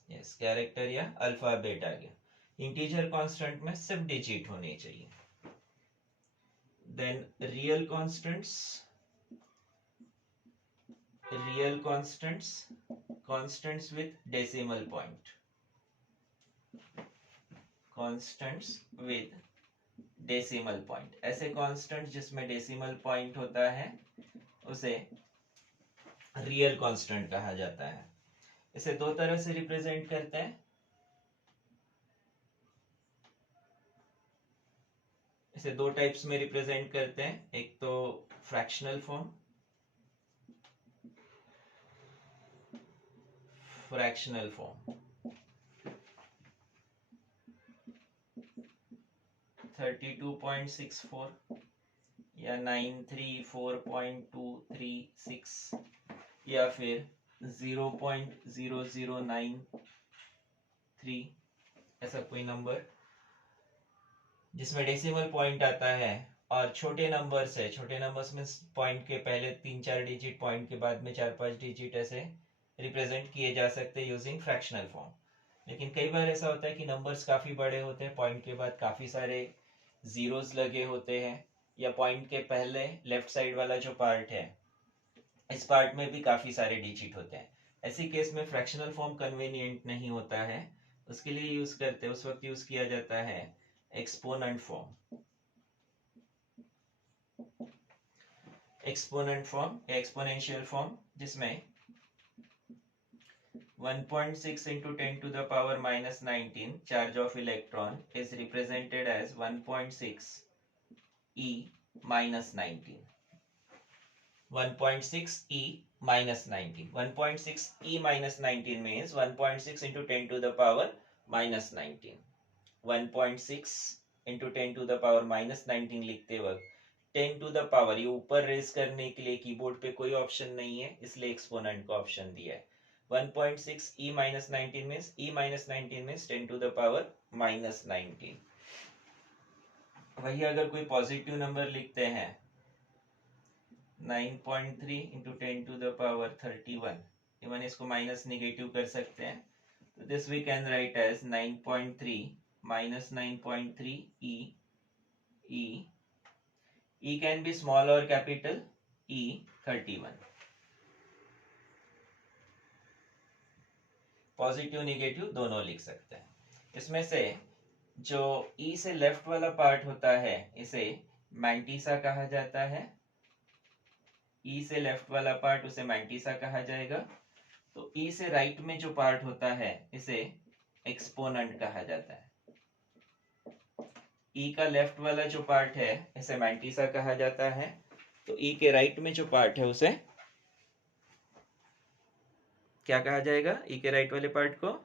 यस, कैरेक्टर या अल्फाबेट आ गया। इंटीजर कांस्टेंट में सिर्फ डिजिट होने चाहिए। Then real constants with decimal point, constants with decimal point. ऐसे कांस्टेंट जिसमें डेसिमल पॉइंट होता है उसे रियल कांस्टेंट कहा जाता है। इसे दो तरह से रिप्रेजेंट करते हैं। इसे दो टाइप्स में रिप्रेजेंट करते हैं। एक तो फ्रैक्शनल फॉर्म, 32.64 या 934.236 या फिर 0.0093, ऐसा कोई नंबर जिसमें डेसिमल पॉइंट आता है और छोटे नंबर्स है। छोटे नंबर्स में पॉइंट के पहले 3-4 डिजिट, पॉइंट के बाद में 4-5 डिजिट ऐसे रिप्रेजेंट किए जा सकते हैं यूजिंग फ्रैक्शनल फॉर्म। लेकिन कई बार ऐसा होता है कि नंबर्स काफी बड़े होते हैं, पॉइंट के बाद काफी सारे जीरोस लगे होते हैं, या पॉइंट के पहले लेफ्ट साइड वाला जो पार्ट है इस पार्ट में भी काफी सारे डिजिट होते हैं। ऐसी केस में फ्रैक्शनल फॉर्म कन्वीनियंट नहीं होता है। उसके लिए यूज करते हैं, उस वक्त यूज किया जाता है एक्सपोनेंट फॉर्म। एक्सपोनेंट फॉर्म या एक्सपोनेंशियल फॉर्म, जिसमें 1.6 into 10 to the power minus 19 charge of electron is represented as 1.6 e minus 19. 1.6 e minus 19. 1.6 e minus 19 means 1.6 into 10 to the power minus 19. 1.6 into 10 to the power minus 19 लिखते वक्त 10 to the power ये ऊपर रेज करने के लिए कीबोर्ड पे कोई ऑप्शन नहीं है, इसलिए एक्सपोनेंट का ऑप्शन दिया है। 1.6 e minus 19 means e minus 19 means 10 to the power minus 19। वही अगर कोई पॉजिटिव नंबर लिखते हैं 9.3 into 10 to the power 31, even इसको माइनस निगेटिव कर सकते हैं। तो this we can write as 9.3 minus 9.3 e can be small or capital e 31। Positive negative दोनों लिख सकते हैं। इसमें से जो ई से लेफ्ट वाला पार्ट होता है इसे मैंटिसा कहा जाता है। ई से लेफ्ट वाला पार्ट उसे मैंटिसा कहा जाएगा। तो ई से राइट में जो पार्ट होता है इसे एक्सपोनेंट कहा जाता है। ई का लेफ्ट वाला जो पार्ट है इसे मैंटिसा कहा जाता है। तो ई के राइट में जो पार्ट है उसे क्या कहा जाएगा? ई के राइट वाले पार्ट को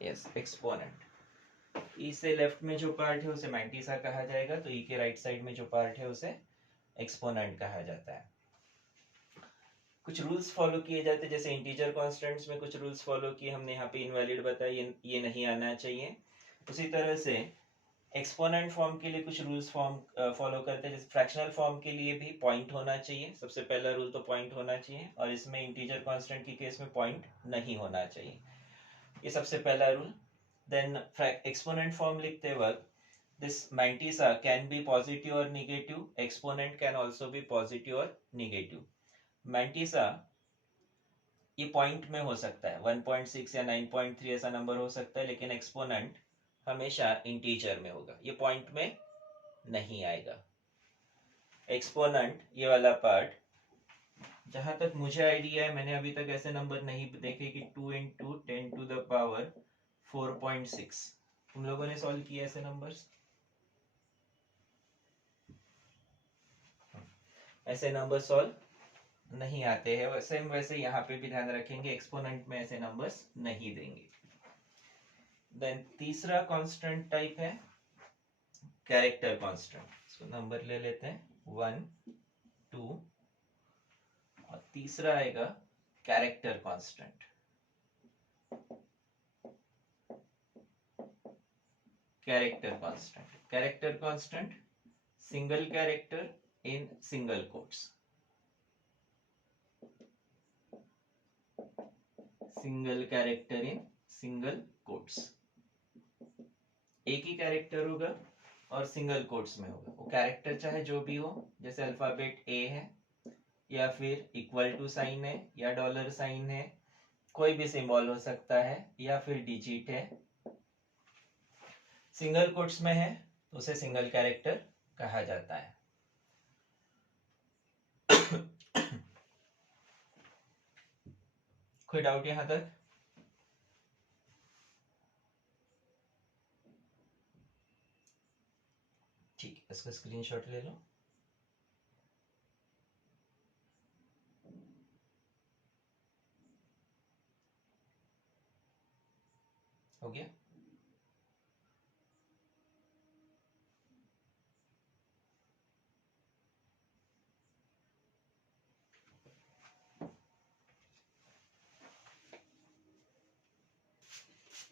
यस एक्सपोनेंट। ई से लेफ्ट में जो पार्ट है उसे मैंटिसा कहा जाएगा। तो ई के राइट साइड में जो पार्ट है उसे एक्सपोनेंट कहा जाता है। कुछ रूल्स फॉलो किए जाते हैं, जैसे इंटीजर कांस्टेंट्स में कुछ रूल्स फॉलो किए हमने। यहाँ पे इनवैलिड बताया, ये नहीं आना चाहिए। उसी तरह से एक्सपोनेंट फॉर्म के लिए कुछ रूल्स फॉलो करते हैं। जैसे फ्रैक्शनल फॉर्म के लिए भी पॉइंट होना चाहिए। सबसे पहला रूल तो पॉइंट होना चाहिए, और इसमें इंटीजर कांस्टेंट के केस में पॉइंट नहीं होना चाहिए। ये सबसे पहला रूल। देन एक्सपोनेंट फॉर्म लिखते वक्त this mantissa can be positive और negative, exponent can also be positive और निगेटिव। मैंटिसा ये पॉइंट में हो सकता है, 1.6 या 9.3 ऐसा नंबर हो सकता है, लेकिन एक्सपोनेंट हमेशा इंटीजर में होगा, ये पॉइंट में नहीं आएगा। एक्सपोनेंट ये वाला पार्ट जहां तक मुझे आइडिया है, मैंने अभी तक ऐसे नंबर नहीं देखे कि 2 इंटू 10⁴ तुम लोगों ने सॉल्व किया ऐसे नंबर्स? ऐसे नंबर सॉल्व नहीं आते हैं। वैसे यहाँ पे भी ध्यान रखेंगे, एक्सपोनेंट में ऐसे नंबर्स नहीं देंगे। देन तीसरा कांस्टेंट टाइप है कैरेक्टर कांस्टेंट। इसको नंबर ले लेते हैं 1 2, और तीसरा आएगा character constant. Character constant single character in single quotes. Single character in single quotes. एक ही कैरेक्टर होगा और सिंगल कोट्स में होगा। वो कैरेक्टर चाहे जो भी हो, जैसे अल्फाबेट ए है, या फिर इक्वल टू साइन है, या डॉलर साइन है, कोई भी सिंबल हो सकता है, या फिर डिजिट है। सिंगल कोट्स में है तो उसे सिंगल कैरेक्टर कहा जाता है। कोई डाउट यहां तक? ठीक, इसका स्क्रीनशॉट ले लो। हो गया?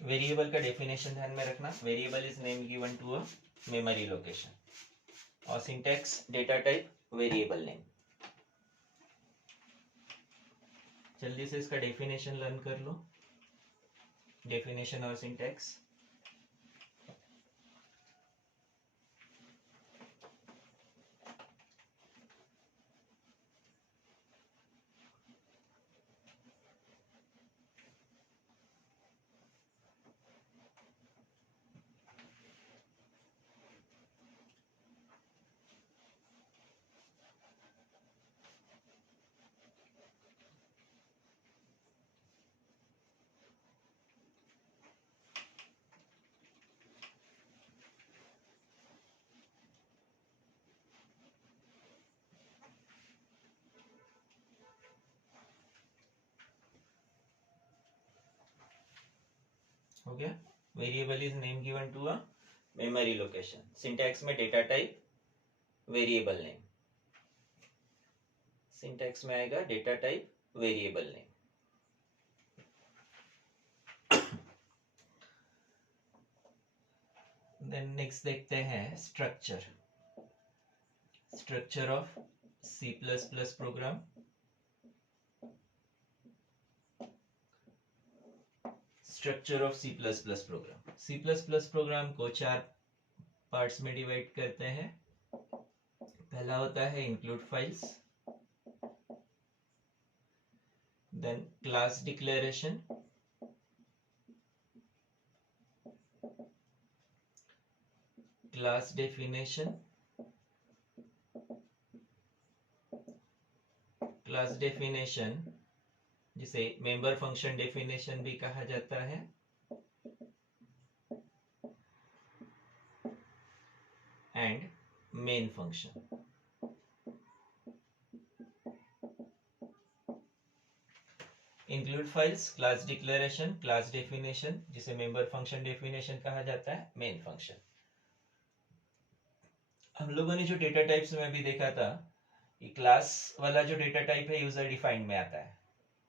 वेरिएबल का डेफिनेशन ध्यान में रखना। Variable is name given to a memory location, और syntax data type variable name. जल्दी से इसका डेफिनेशन लर्न कर लो, डेफिनेशन और सिंटैक्स। हो गया? Variable is name given to a memory location. Syntax में data type variable name. Syntax में आएगा data type variable name. Then next देखते हैं structure. Structure of C plus plus program. Structure of C plus plus program. C plus plus program को 4 पार्ट्स में डिवाइड करते हैं। पहला होता है include files, then class declaration, class definition, class definition जिसे मेंबर फंक्शन डेफिनेशन भी कहा जाता है, and main function. Include files, class declaration, class definition जिसे मेंबर फंक्शन डेफिनेशन कहा जाता है, मेन फंक्शन। हम लोगों ने जो डेटा टाइप्स में अभी देखा था, ये क्लास वाला जो डेटा टाइप है यूजर डिफाइंड में आता है।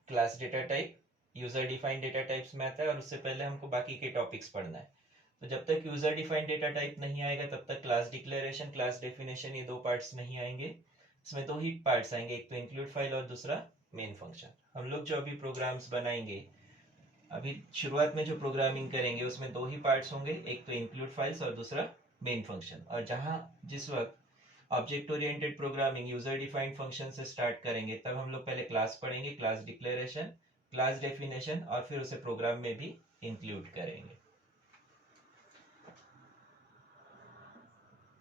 Class data type user defined data types में आता है, और उससे पहले हमको बाकी के टॉपिक्स पढ़ना है। तो जब तक यूजर डिफाइंड डेटा टाइप नहीं आएगा तब तक क्लास डिक्लेरेशन, क्लास डेफिनेशन, ये 2 पार्ट्स नहीं आएंगे। इसमें 2 ही पार्ट्स आएंगे, एक तो इंक्लूड फाइल और दूसरा मेन फंक्शन। हम लोग जो अभी प्रोग्राम्स बनाएंगे, अभी शुरुआत में जो प्रोग्रामिंग करेंगे उसमें 2 ही पार्ट्स होंगे, एक तो इंक्लूड फाइल्स और दूसरा मेन फंक्शन। और जहां जिस वक्त object oriented programming user defined function से स्टार्ट करेंगे, तब हम लोग पहले क्लास पढ़ेंगे, क्लास डिक्लेरेशन, क्लास डेफिनेशन, और फिर उसे प्रोग्राम में भी इंक्लूड करेंगे।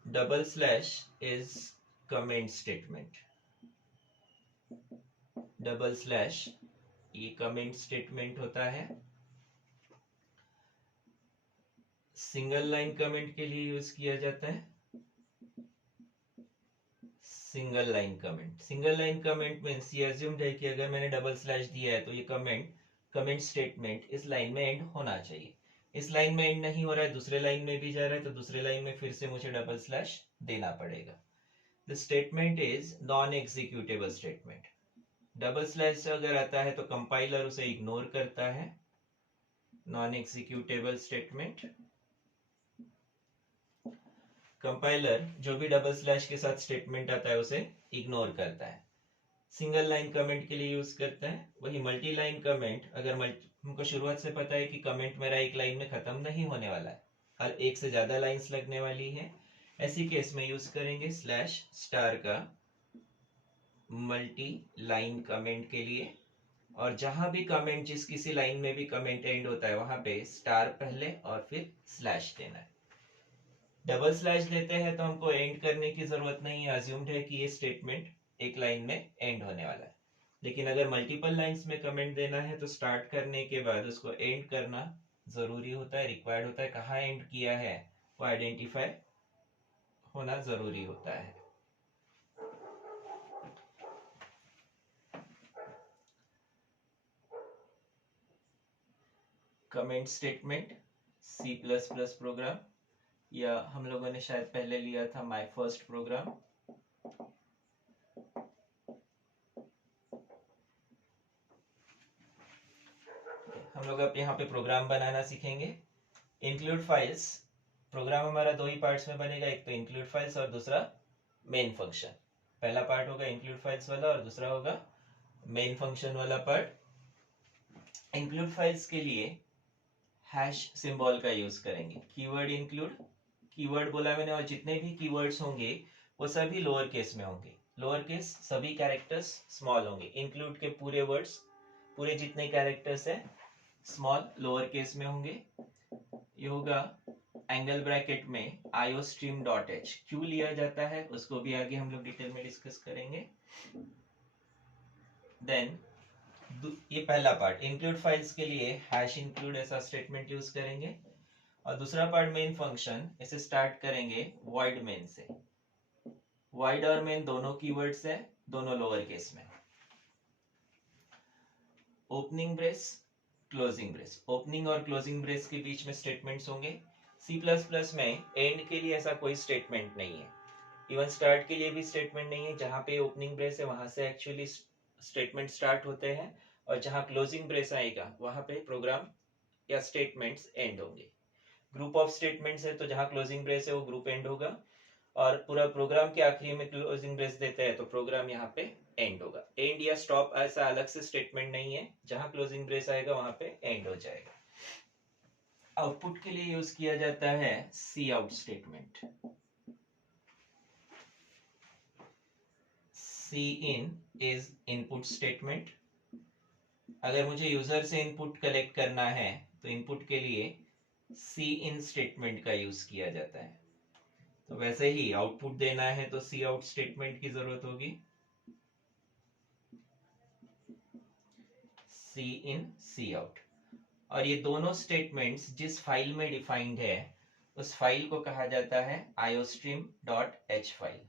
Double slash is comment statement. Double slash, ये कमेंट स्टेटमेंट होता है। सिंगल लाइन कमेंट के लिए यूज किया जाता है single line comment. Single line comment means ये अज्यूम्ड है कि अगर मैंने डबल स्लैश दिया है तो ये कमेंट स्टेटमेंट इस लाइन में एंड होना चाहिए। इस लाइन में एंड नहीं हो रहा है, दूसरे लाइन में भी जा रहा है, तो दूसरे लाइन में फिर से मुझे डबल स्लैश देना पड़ेगा। The statement is non executable statement. Double slash अगर आता है तो कंपाइलर उसे इग्नोर करता है, नॉन एग्जीक्यूटेबल स्टेटमेंट। कंपाइलर जो भी डबल स्लैश के साथ स्टेटमेंट आता है उसे इग्नोर करता है। सिंगल लाइन कमेंट के लिए यूज करता है। वही मल्टी लाइन कमेंट, अगर हमको शुरुआत से पता है कि कमेंट मेरा एक लाइन में खत्म नहीं होने वाला है, हर एक से ज्यादा लाइंस लगने वाली है, ऐसी केस में यूज करेंगे स्लैश स्टार का मल्टी लाइन कमेंट के लिए। और जहां भी कमेंट, जिस किसी लाइन में भी कमेंट एंड होता है वहां पे स्टार पहले और फिर स्लैश देना है। डबल स्लैश देते हैं तो हमको एंड करने की जरूरत नहीं है, अज्यूम्ड है कि ये स्टेटमेंट एक लाइन में एंड होने वाला है। लेकिन अगर मल्टीपल लाइंस में कमेंट देना है तो स्टार्ट करने के बाद उसको एंड करना जरूरी होता है, रिक्वायर्ड होता है। कहाँ एंड किया है वो आइडेंटिफाई होना जरूरी होता है। कमेंट स्टेटमेंट C++ प्रोग्राम, या हम लोगों ने शायद पहले लिया था माय फर्स्ट प्रोग्राम। हम लोग अब यहाँ पे प्रोग्राम बनाना सीखेंगे। इंक्लूड फाइल्स, प्रोग्राम हमारा दो ही पार्ट्स में बनेगा, एक तो इंक्लूड फाइल्स और दूसरा मेन फंक्शन। पहला पार्ट होगा इंक्लूड फाइल्स वाला और दूसरा होगा मेन फंक्शन वाला पार्ट। इंक्लूड फाइल्स के लिए हैश सिंबल का यूज करेंगे। कीवर्ड इंक्लूड, कीवर्ड बोला मैंने, और जितने भी कीवर्ड्स होंगे वो सभी लोअर केस में होंगे। लोअर केस सभी कैरेक्टर्स स्मॉल होंगे। इंक्लूड के पूरे वर्ड्स, पूरे जितने कैरेक्टर्स है स्मॉल लोअर केस में होंगे। ये होगा एंगल ब्रैकेट में iostream.h। क्यों लिया जाता है उसको भी आगे हम लोग डिटेल में डिस्कस करेंगे। देन ये पहला पार्ट इंक्लूड फाइल्स के लिए हैश इंक्लूड ऐसा स्टेटमेंट यूज करेंगे। और दूसरा पार्ट मेन फंक्शन, इसे स्टार्ट करेंगे void main से। void और main दोनों कीवर्ड्स है, दोनों लोअर केस में। Opening brace, closing brace, opening और क्लोजिंग ब्रेस के बीच में स्टेटमेंट्स होंगे। C++ में एंड के लिए ऐसा कोई स्टेटमेंट नहीं है, इवन स्टार्ट के लिए भी स्टेटमेंट नहीं है। जहां पे ओपनिंग ब्रेस है वहां से एक्चुअली स्टेटमेंट स्टार्ट होते हैं, और जहां क्लोजिंग ब्रेस आएगा वहां पे प्रोग्राम या स्टेटमेंट्स एंड होंगे। ग्रुप ऑफ स्टेटमेंट्स है तो जहां क्लोजिंग ब्रेस है वो ग्रुप एंड होगा, और पूरा प्रोग्राम के आखिरी में क्लोजिंग ब्रेस देते हैं तो प्रोग्राम यहाँ पे एंड होगा। एंड या स्टॉप ऐसा अलग से स्टेटमेंट नहीं है, जहां क्लोजिंग ब्रेस आएगा वहां पे एंड हो जाएगा। आउटपुट के लिए यूज किया जाता है C out statement. C in is input statement. अगर मुझे यूजर से इनपुट कलेक्ट करना है तो इनपुट के लिए सी इन स्टेटमेंट का यूज किया जाता है। तो वैसे ही आउटपुट देना है तो सी आउट स्टेटमेंट की जरूरत होगी, सी इन सी आउट। और ये दोनों स्टेटमेंट्स जिस फाइल में डिफाइंड है उस फाइल को कहा जाता है iostream.h फाइल।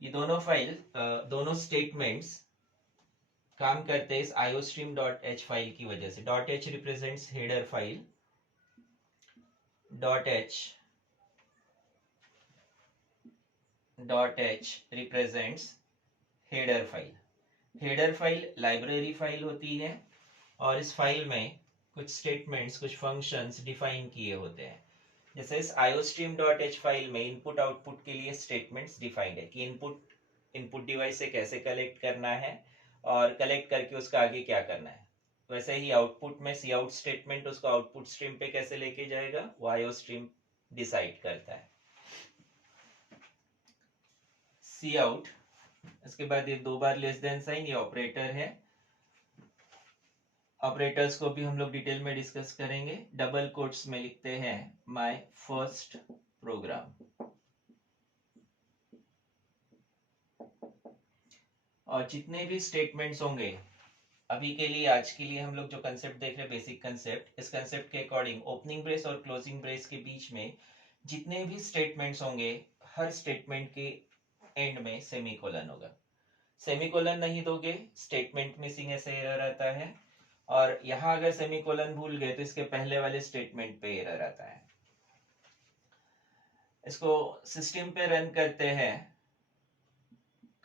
ये दोनों फाइल, दोनों स्टेटमेंट्स काम करते हैं इस iostream.h फाइल की वजह से। .h represents header file, .h represents header file. Header file library file होती है, और इस फाइल में कुछ स्टेटमेंट्स, कुछ फंक्शंस डिफाइन किए होते हैं। जैसे इस iostream.h फाइल में इनपुट आउटपुट के लिए स्टेटमेंट्स डिफाइंड है कि इनपुट डिवाइस से कैसे कलेक्ट करना है और कलेक्ट करके उसका आगे क्या करना है। वैसे ही आउटपुट में सी आउट स्टेटमेंट उसको आउटपुट स्ट्रीम पे कैसे लेके जाएगा वो iostream डिसाइड करता है। सी आउट, इसके बाद ये दो बार लेस देन साइन, ये ऑपरेटर है। ऑपरेटर्स को भी हम लोग डिटेल में डिस्कस करेंगे। डबल कोट्स में लिखते हैं माय फर्स्ट प्रोग्राम। और जितने भी स्टेटमेंट्स होंगे, अभी के लिए आज के लिए हम लोग जो कंसेप्ट देख रहे हैं बेसिक कंसेप्ट, इस कंसेप्ट के अकॉर्डिंग ओपनिंग ब्रेस और क्लोजिंग ब्रेस के बीच में जितने भी स्टेटमेंट्स होंगे, हर स्टेटमेंट के एंड में सेमीकोलन होगा। सेमीकोलन नहीं दोगे स्टेटमेंट मिसिंग ऐसे एरर आता है, और यहां अगर सेमीकोलन भूल गए तो इसके पहले वाले स्टेटमेंट पे एरर आता है। इसको सिस्टम पे रन करते हैं,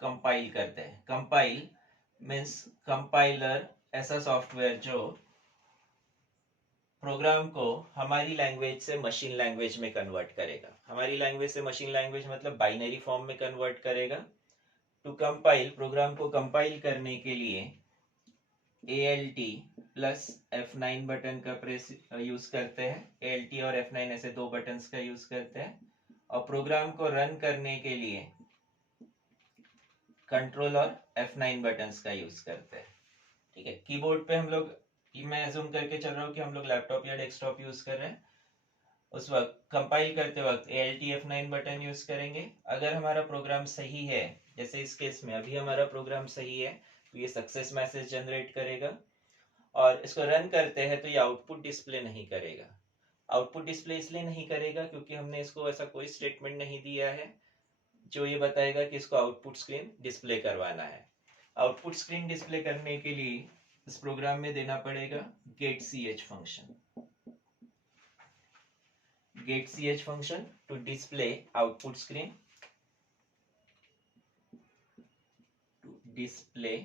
कंपाइल करते हैं। कंपाइल मीन्स कंपाइलर ऐसा सॉफ्टवेयर जो प्रोग्राम को हमारी लैंग्वेज से मशीन लैंग्वेज में कन्वर्ट करेगा। हमारी लैंग्वेज से मशीन लैंग्वेज मतलब बाइनरी फॉर्म में कन्वर्ट करेगा। टू कंपाइल, प्रोग्राम को कंपाइल करने के लिए ALT प्लस F9 बटन का प्रेस यूज करते हैं। ALT और F9 ऐसे दो बटन्स का यूज करते हैं। और प्रोग्राम को रन करने के लिए कंट्रोल और F9 बटन्स का यूज करते हैं। ठीक है, कीबोर्ड पे हम लोग, मैं अज्यूम करके चल रहा हूँ कि हम लोग लैपटॉप या डेस्कटॉप यूज कर रहे हैं, उस वक्त कंपाइल करते वक्त ALT F9 बटन यूज करेंगे। अगर हमारा प्रोग्राम सही है, जैसे इस केस में अभी हमारा प्रोग्राम सही है, तो ये सक्सेस मैसेज जनरेट करेगा। और इसको रन करते हैं तो ये आउटपुट डिस्प्ले नहीं करेगा। आउटपुट डिस्प्ले इसलिए नहीं करेगा क्योंकि हमने इसको ऐसा कोई स्टेटमेंट नहीं दिया है जो ये बताएगा कि इसको आउटपुट स्क्रीन डिस्प्ले करवाना है। आउटपुट स्क्रीन डिस्प्ले करने के लिए इस प्रोग्राम में देना पड़ेगा getch function. getch function to display output screen, to display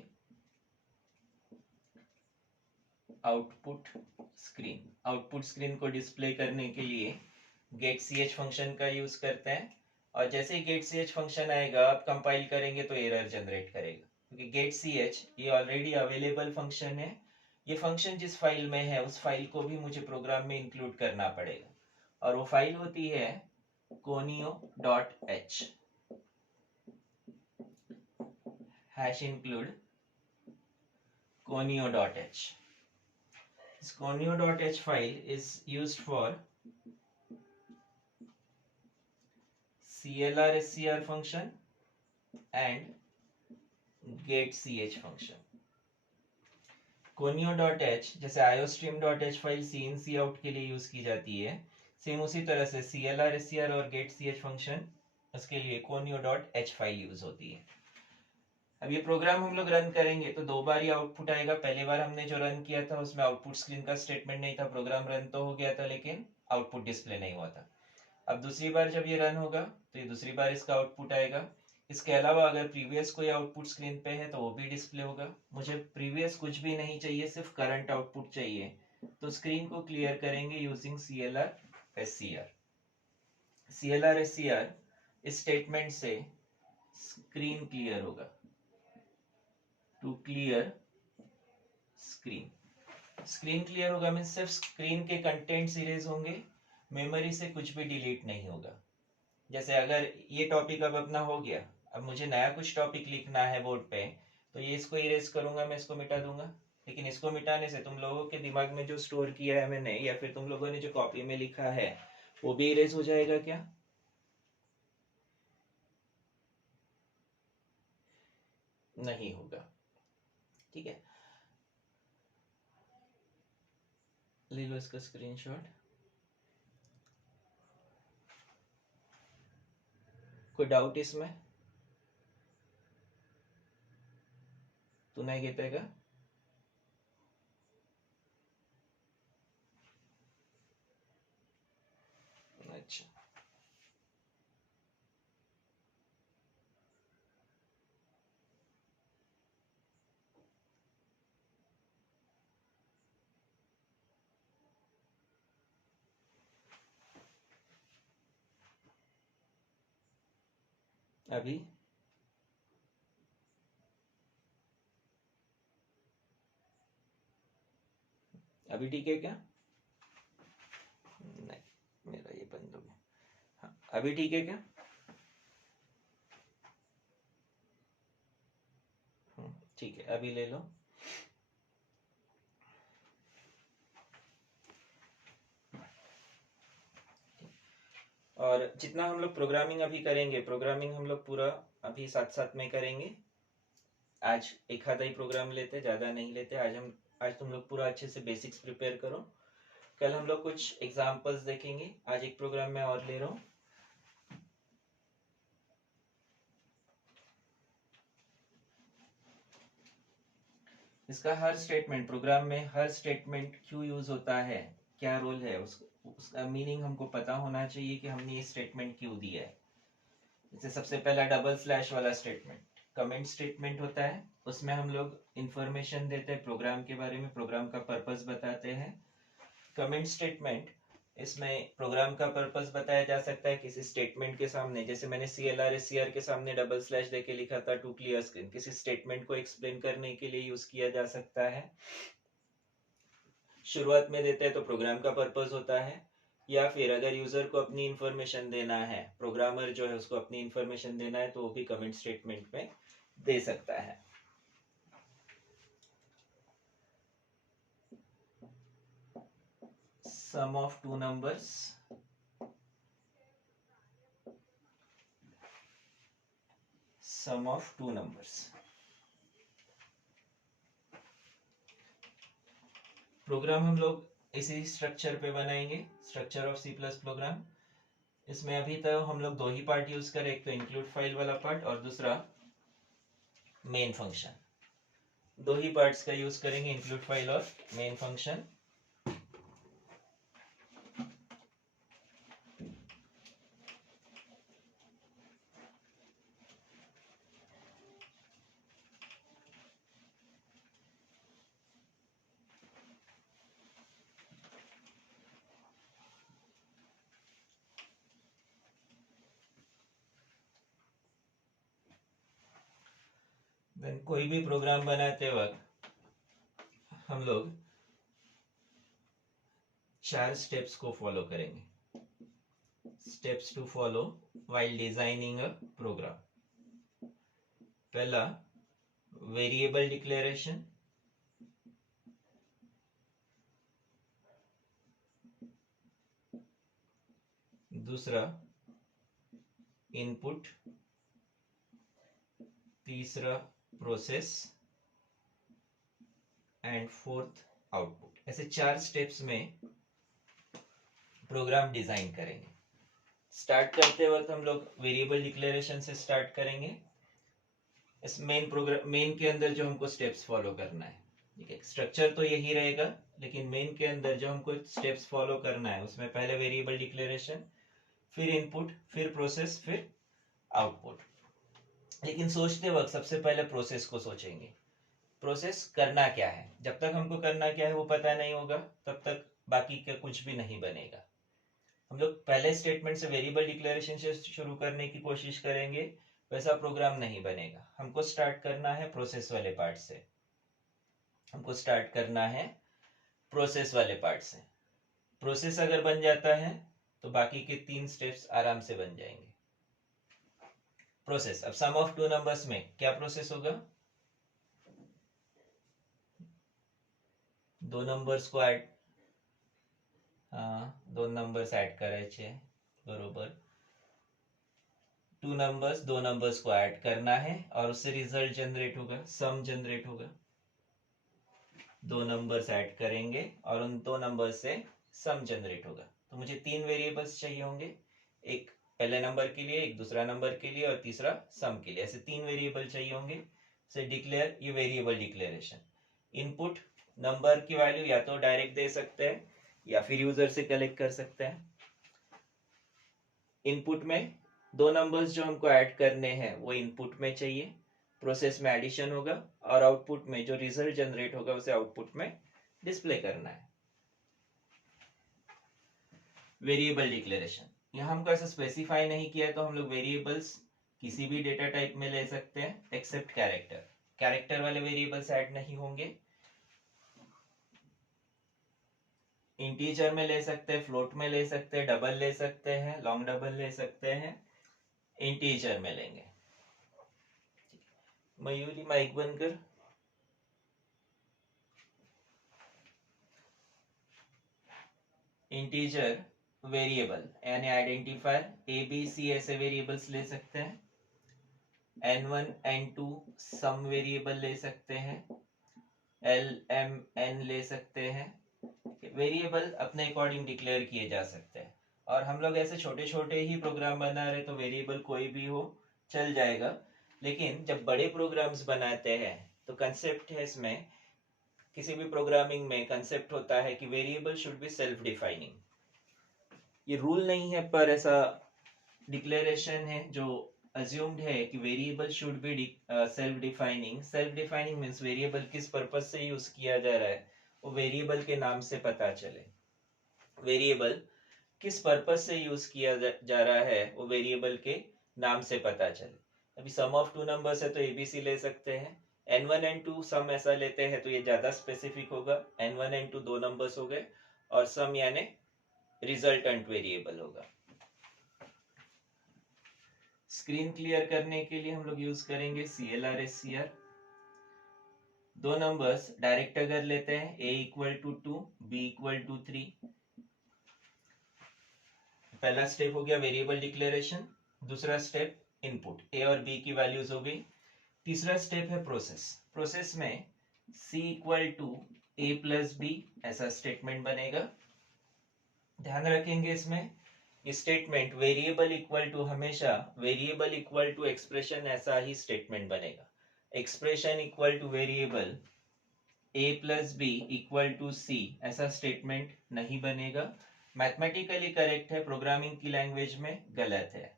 output screen. Output screen को डिस्प्ले करने के लिए getch फंक्शन का यूज करते हैं। और जैसे ही getch फंक्शन आएगा, आप कंपाइल करेंगे तो एरर जनरेट करेगा, क्योंकि getch ये ऑलरेडी अवेलेबल फंक्शन है। ये फंक्शन जिस फाइल में है उस फाइल को भी मुझे प्रोग्राम में इंक्लूड करना पड़ेगा, और वो फाइल होती है conio.h #include conio.h. This conio.h file is used for CLR SCR function and getch function. conio.h जैसे iostream.h फाइल CNC आउट के लिए यूज की जाती है, सेम उसी तरह से CLR SCR और getch फंक्शन उसके लिए conio.h फाइल यूज होती है। अब ये प्रोग्राम हम लोग रन करेंगे तो दो बार ही आउटपुट आएगा। पहले बार हमने जो रन किया था उसमें आउटपुट स्क्रीन का स्टेटमेंट नहीं था, प्रोग्राम रन तो हो गया था लेकिन आउटपुट डिस्प्ले नहीं हुआ था। अब दूसरी बार जब ये रन होगा तो ये दूसरी बार इसका आउटपुट आएगा। इसके अलावा अगर प्रीवियस कोई आउटपुट स्क्रीन पे है तो वो भी डिस्प्ले होगा। मुझे प्रीवियस कुछ भी नहीं चाहिए, सिर्फ करंट आउटपुट चाहिए, तो स्क्रीन को क्लियर करेंगे using CLR SCR। CLR SCR इस स्टेटमेंट से स्क्रीन क्लियर होगा, to clear screen. Screen clear होगा मीन्स सिर्फ स्क्रीन के कंटेंट्स इरेज होंगे, मेमोरी से कुछ भी डिलीट नहीं होगा। जैसे अगर ये टॉपिक अब अपना हो गया, अब मुझे नया कुछ टॉपिक लिखना है बोर्ड पे, तो ये इसको इरेज करूंगा, मैं इसको मिटा दूंगा। लेकिन इसको मिटाने से तुम लोगों के दिमाग में जो स्टोर किया है मैंने, या फिर तुम लोगों ने जो कॉपी में लिखा है, वो भी इरेज हो जाएगा क्या? नहीं होगा। ठीक है, ले लो इसका स्क्रीनशॉट। कोई डाउट इसमें? तू नहीं घेतेगा? अच्छा, अभी अभी ठीक है क्या? नहीं, मेरा ये बंद हो गया। हाँ, अभी ठीक है क्या? ठीक है, अभी ले लो। और जितना हम लोग प्रोग्रामिंग अभी करेंगे, प्रोग्रामिंग हम लोग पूरा अभी साथ साथ में करेंगे। आज एक आधा ही प्रोग्राम लेते, ज़्यादा नहीं लेते। आज तुम लोग पूरा अच्छे से बेसिक्स प्रिपेयर करो। कल हम लोग कुछ एग्जाम्पल्स देखेंगे। आज एक प्रोग्राम मैं और ले रहा हूँ। इसका हर स्टेटमेंट, प्रोग्राम में हर स्टेटमेंट क्यों यूज होता है, क्या रोल है, उसका मीनिंग हमको पता होना चाहिए कि हमने ये स्टेटमेंट क्यों दिया है। जैसे सबसे पहला डबल स्लैश वाला स्टेटमेंट कमेंट स्टेटमेंट होता है। उसमें हम लोग इंफॉर्मेशन देते हैं प्रोग्राम के बारे में, प्रोग्राम का पर्पस बताते हैं। कमेंट स्टेटमेंट, इसमें प्रोग्राम का पर्पस बताया जा सकता है किसी स्टेटमेंट के सामने। जैसे मैंने CLR SCR के सामने डबल स्लैश देके लिखा था टू क्लियर स्क्रीन, किसी स्टेटमेंट को एक्सप्लेन करने के लिए यूज किया जा सकता है। शुरुआत में देते हैं तो प्रोग्राम का पर्पस होता है, या फिर अगर यूजर को अपनी इंफॉर्मेशन देना है, प्रोग्रामर जो है उसको अपनी इंफॉर्मेशन देना है, तो वो भी कमेंट स्टेटमेंट में दे सकता है। Sum of two numbers, sum of two numbers. Program हम लोग इसी स्ट्रक्चर पे बनाएंगे, स्ट्रक्चर ऑफ C+ प्रोग्राम। इसमें अभी तक हम लोग दो ही पार्ट यूज करें, एक तो इंक्लूड फाइल वाला पार्ट और दूसरा मेन फंक्शन। दो ही पार्ट्स का यूज करेंगे, इंक्लूड फाइल और मेन फंक्शन। देन कोई भी प्रोग्राम बनाते वक्त हम लोग 4 स्टेप्स को फॉलो करेंगे। Steps to follow while designing a program. पहला, वेरिएबल डिक्लेरेशन। दूसरा, इनपुट। तीसरा, प्रोसेस। And fourth, output. ऐसे 4 स्टेप्स में प्रोग्राम डिजाइन करेंगे। स्टार्ट करते वक्त हम लोग वेरिएबल डिक्लेरेशन से स्टार्ट करेंगे। इस मेन के अंदर जो हमको स्टेप्स फॉलो करना है, ठीक है, स्ट्रक्चर तो यही रहेगा, लेकिन मेन के अंदर जो हमको स्टेप्स फॉलो करना है उसमें पहले वेरिएबल डिक्लेरेशन, फिर इनपुट, फिर प्रोसेस, फिर आउटपुट। लेकिन सोचते वक्त सबसे पहले प्रोसेस को सोचेंगे। प्रोसेस करना क्या है, जब तक हमको करना क्या है वो पता नहीं होगा तब तक बाकी का कुछ भी नहीं बनेगा। हम लोग पहले स्टेटमेंट से, वेरिएबल डिक्लेरेशन से शुरू करने की कोशिश करेंगे, वैसा प्रोग्राम नहीं बनेगा। हमको स्टार्ट करना है प्रोसेस वाले पार्ट से। हमको स्टार्ट करना है प्रोसेस वाले पार्ट से। प्रोसेस अगर बन जाता है तो बाकी के 3 स्टेप्स आराम से बन जाएंगे। प्रोसेस, अब सम ऑफ टू नंबर्स में क्या प्रोसेस होगा? दो नंबर्स को ऐड, दो नंबर्स ऐड करायचे, बरोबर। दो नंबर्स को ऐड करना है और उससे रिजल्ट जनरेट होगा, सम जनरेट होगा। दो नंबर्स ऐड करेंगे और उन दो नंबर से सम जनरेट होगा। तो मुझे 3 वेरिएबल्स चाहिए होंगे, एक पहले नंबर के लिए, एक दूसरा नंबर के लिए और तीसरा सम के लिए। ऐसे 3 वेरिएबल चाहिए होंगे। से डिक्लेयर, ये वेरिएबल डिक्लेरेशन। इनपुट, नंबर की वैल्यू या तो डायरेक्ट दे सकते हैं या फिर यूजर से कलेक्ट कर सकते हैं। इनपुट में दो नंबर्स जो हमको ऐड करने हैं वो इनपुट में चाहिए, प्रोसेस में एडिशन होगा, और आउटपुट में जो रिजल्ट जनरेट होगा उसे आउटपुट में डिस्प्ले करना है। वेरिएबल डिक्लेरेशन, यहाँ हमको ऐसा स्पेसिफाई नहीं किया तो हम लोग वेरिएबल्स किसी भी डेटा टाइप में ले सकते हैं एक्सेप्ट कैरेक्टर। कैरेक्टर वाले वेरिएबल्स ऐड नहीं होंगे। इंटीजर में ले सकते हैं, फ्लोट में ले सकते हैं, डबल ले सकते हैं, लॉन्ग डबल ले सकते हैं। इंटीजर में लेंगे। मयूरी माइक बंद कर। इंटीजर वेरिएबल यानी आइडेंटिफायर, ABC ऐसे वेरिएबल्स ले सकते हैं। n1 n2 सम वेरिएबल ले सकते हैं, l m n ले सकते हैं। वेरिएबल अपने अकॉर्डिंग डिक्लेयर किए जा सकते हैं, और हम लोग ऐसे छोटे छोटे ही प्रोग्राम बना रहे तो वेरिएबल कोई भी हो चल जाएगा। लेकिन जब बड़े प्रोग्राम्स बनाते हैं तो कंसेप्ट है इसमें, किसी भी प्रोग्रामिंग में कंसेप्ट होता है कि variable should be self defining. ये रूल नहीं है पर ऐसा डिक्लेरेशन है जो अज्यूम्ड है कि variable should be self defining. Self defining means variable किस पर्पज से यूज किया जा रहा है वो वेरिएबल के नाम से पता चले। वेरिएबल किस पर्पज से यूज किया जा रहा है वो वेरिएबल के नाम से पता चले। अभी सम ऑफ टू नंबर्स है तो एबीसी ले सकते हैं, n1 n2 सम ऐसा लेते हैं तो ये ज्यादा स्पेसिफिक होगा। n1 n2 दो नंबर्स हो गए और सम यानी रिजल्टेंट वेरिएबल होगा। स्क्रीन क्लियर करने के लिए हम लोग यूज करेंगे CLR SCR। दो नंबर्स डायरेक्ट अगर लेते हैं a equal to 2 b equal to 3, पहला स्टेप हो गया वेरिएबल डिक्लेरेशन, दूसरा स्टेप इनपुट a और b की वैल्यूज हो गई, तीसरा स्टेप है प्रोसेस। प्रोसेस में c equal to a plus b ऐसा स्टेटमेंट बनेगा। ध्यान रखेंगे इसमें स्टेटमेंट वेरिएबल इक्वल टू हमेशा वेरिएबल इक्वल टू एक्सप्रेशन ऐसा ही स्टेटमेंट बनेगा। Expression equal to variable a plus B equal to सी ऐसा स्टेटमेंट नहीं बनेगा। मैथमेटिकली करेक्ट है, प्रोग्रामिंग की लैंग्वेज में गलत है।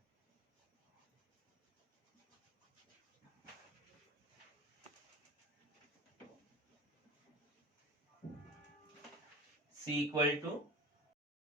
c equal to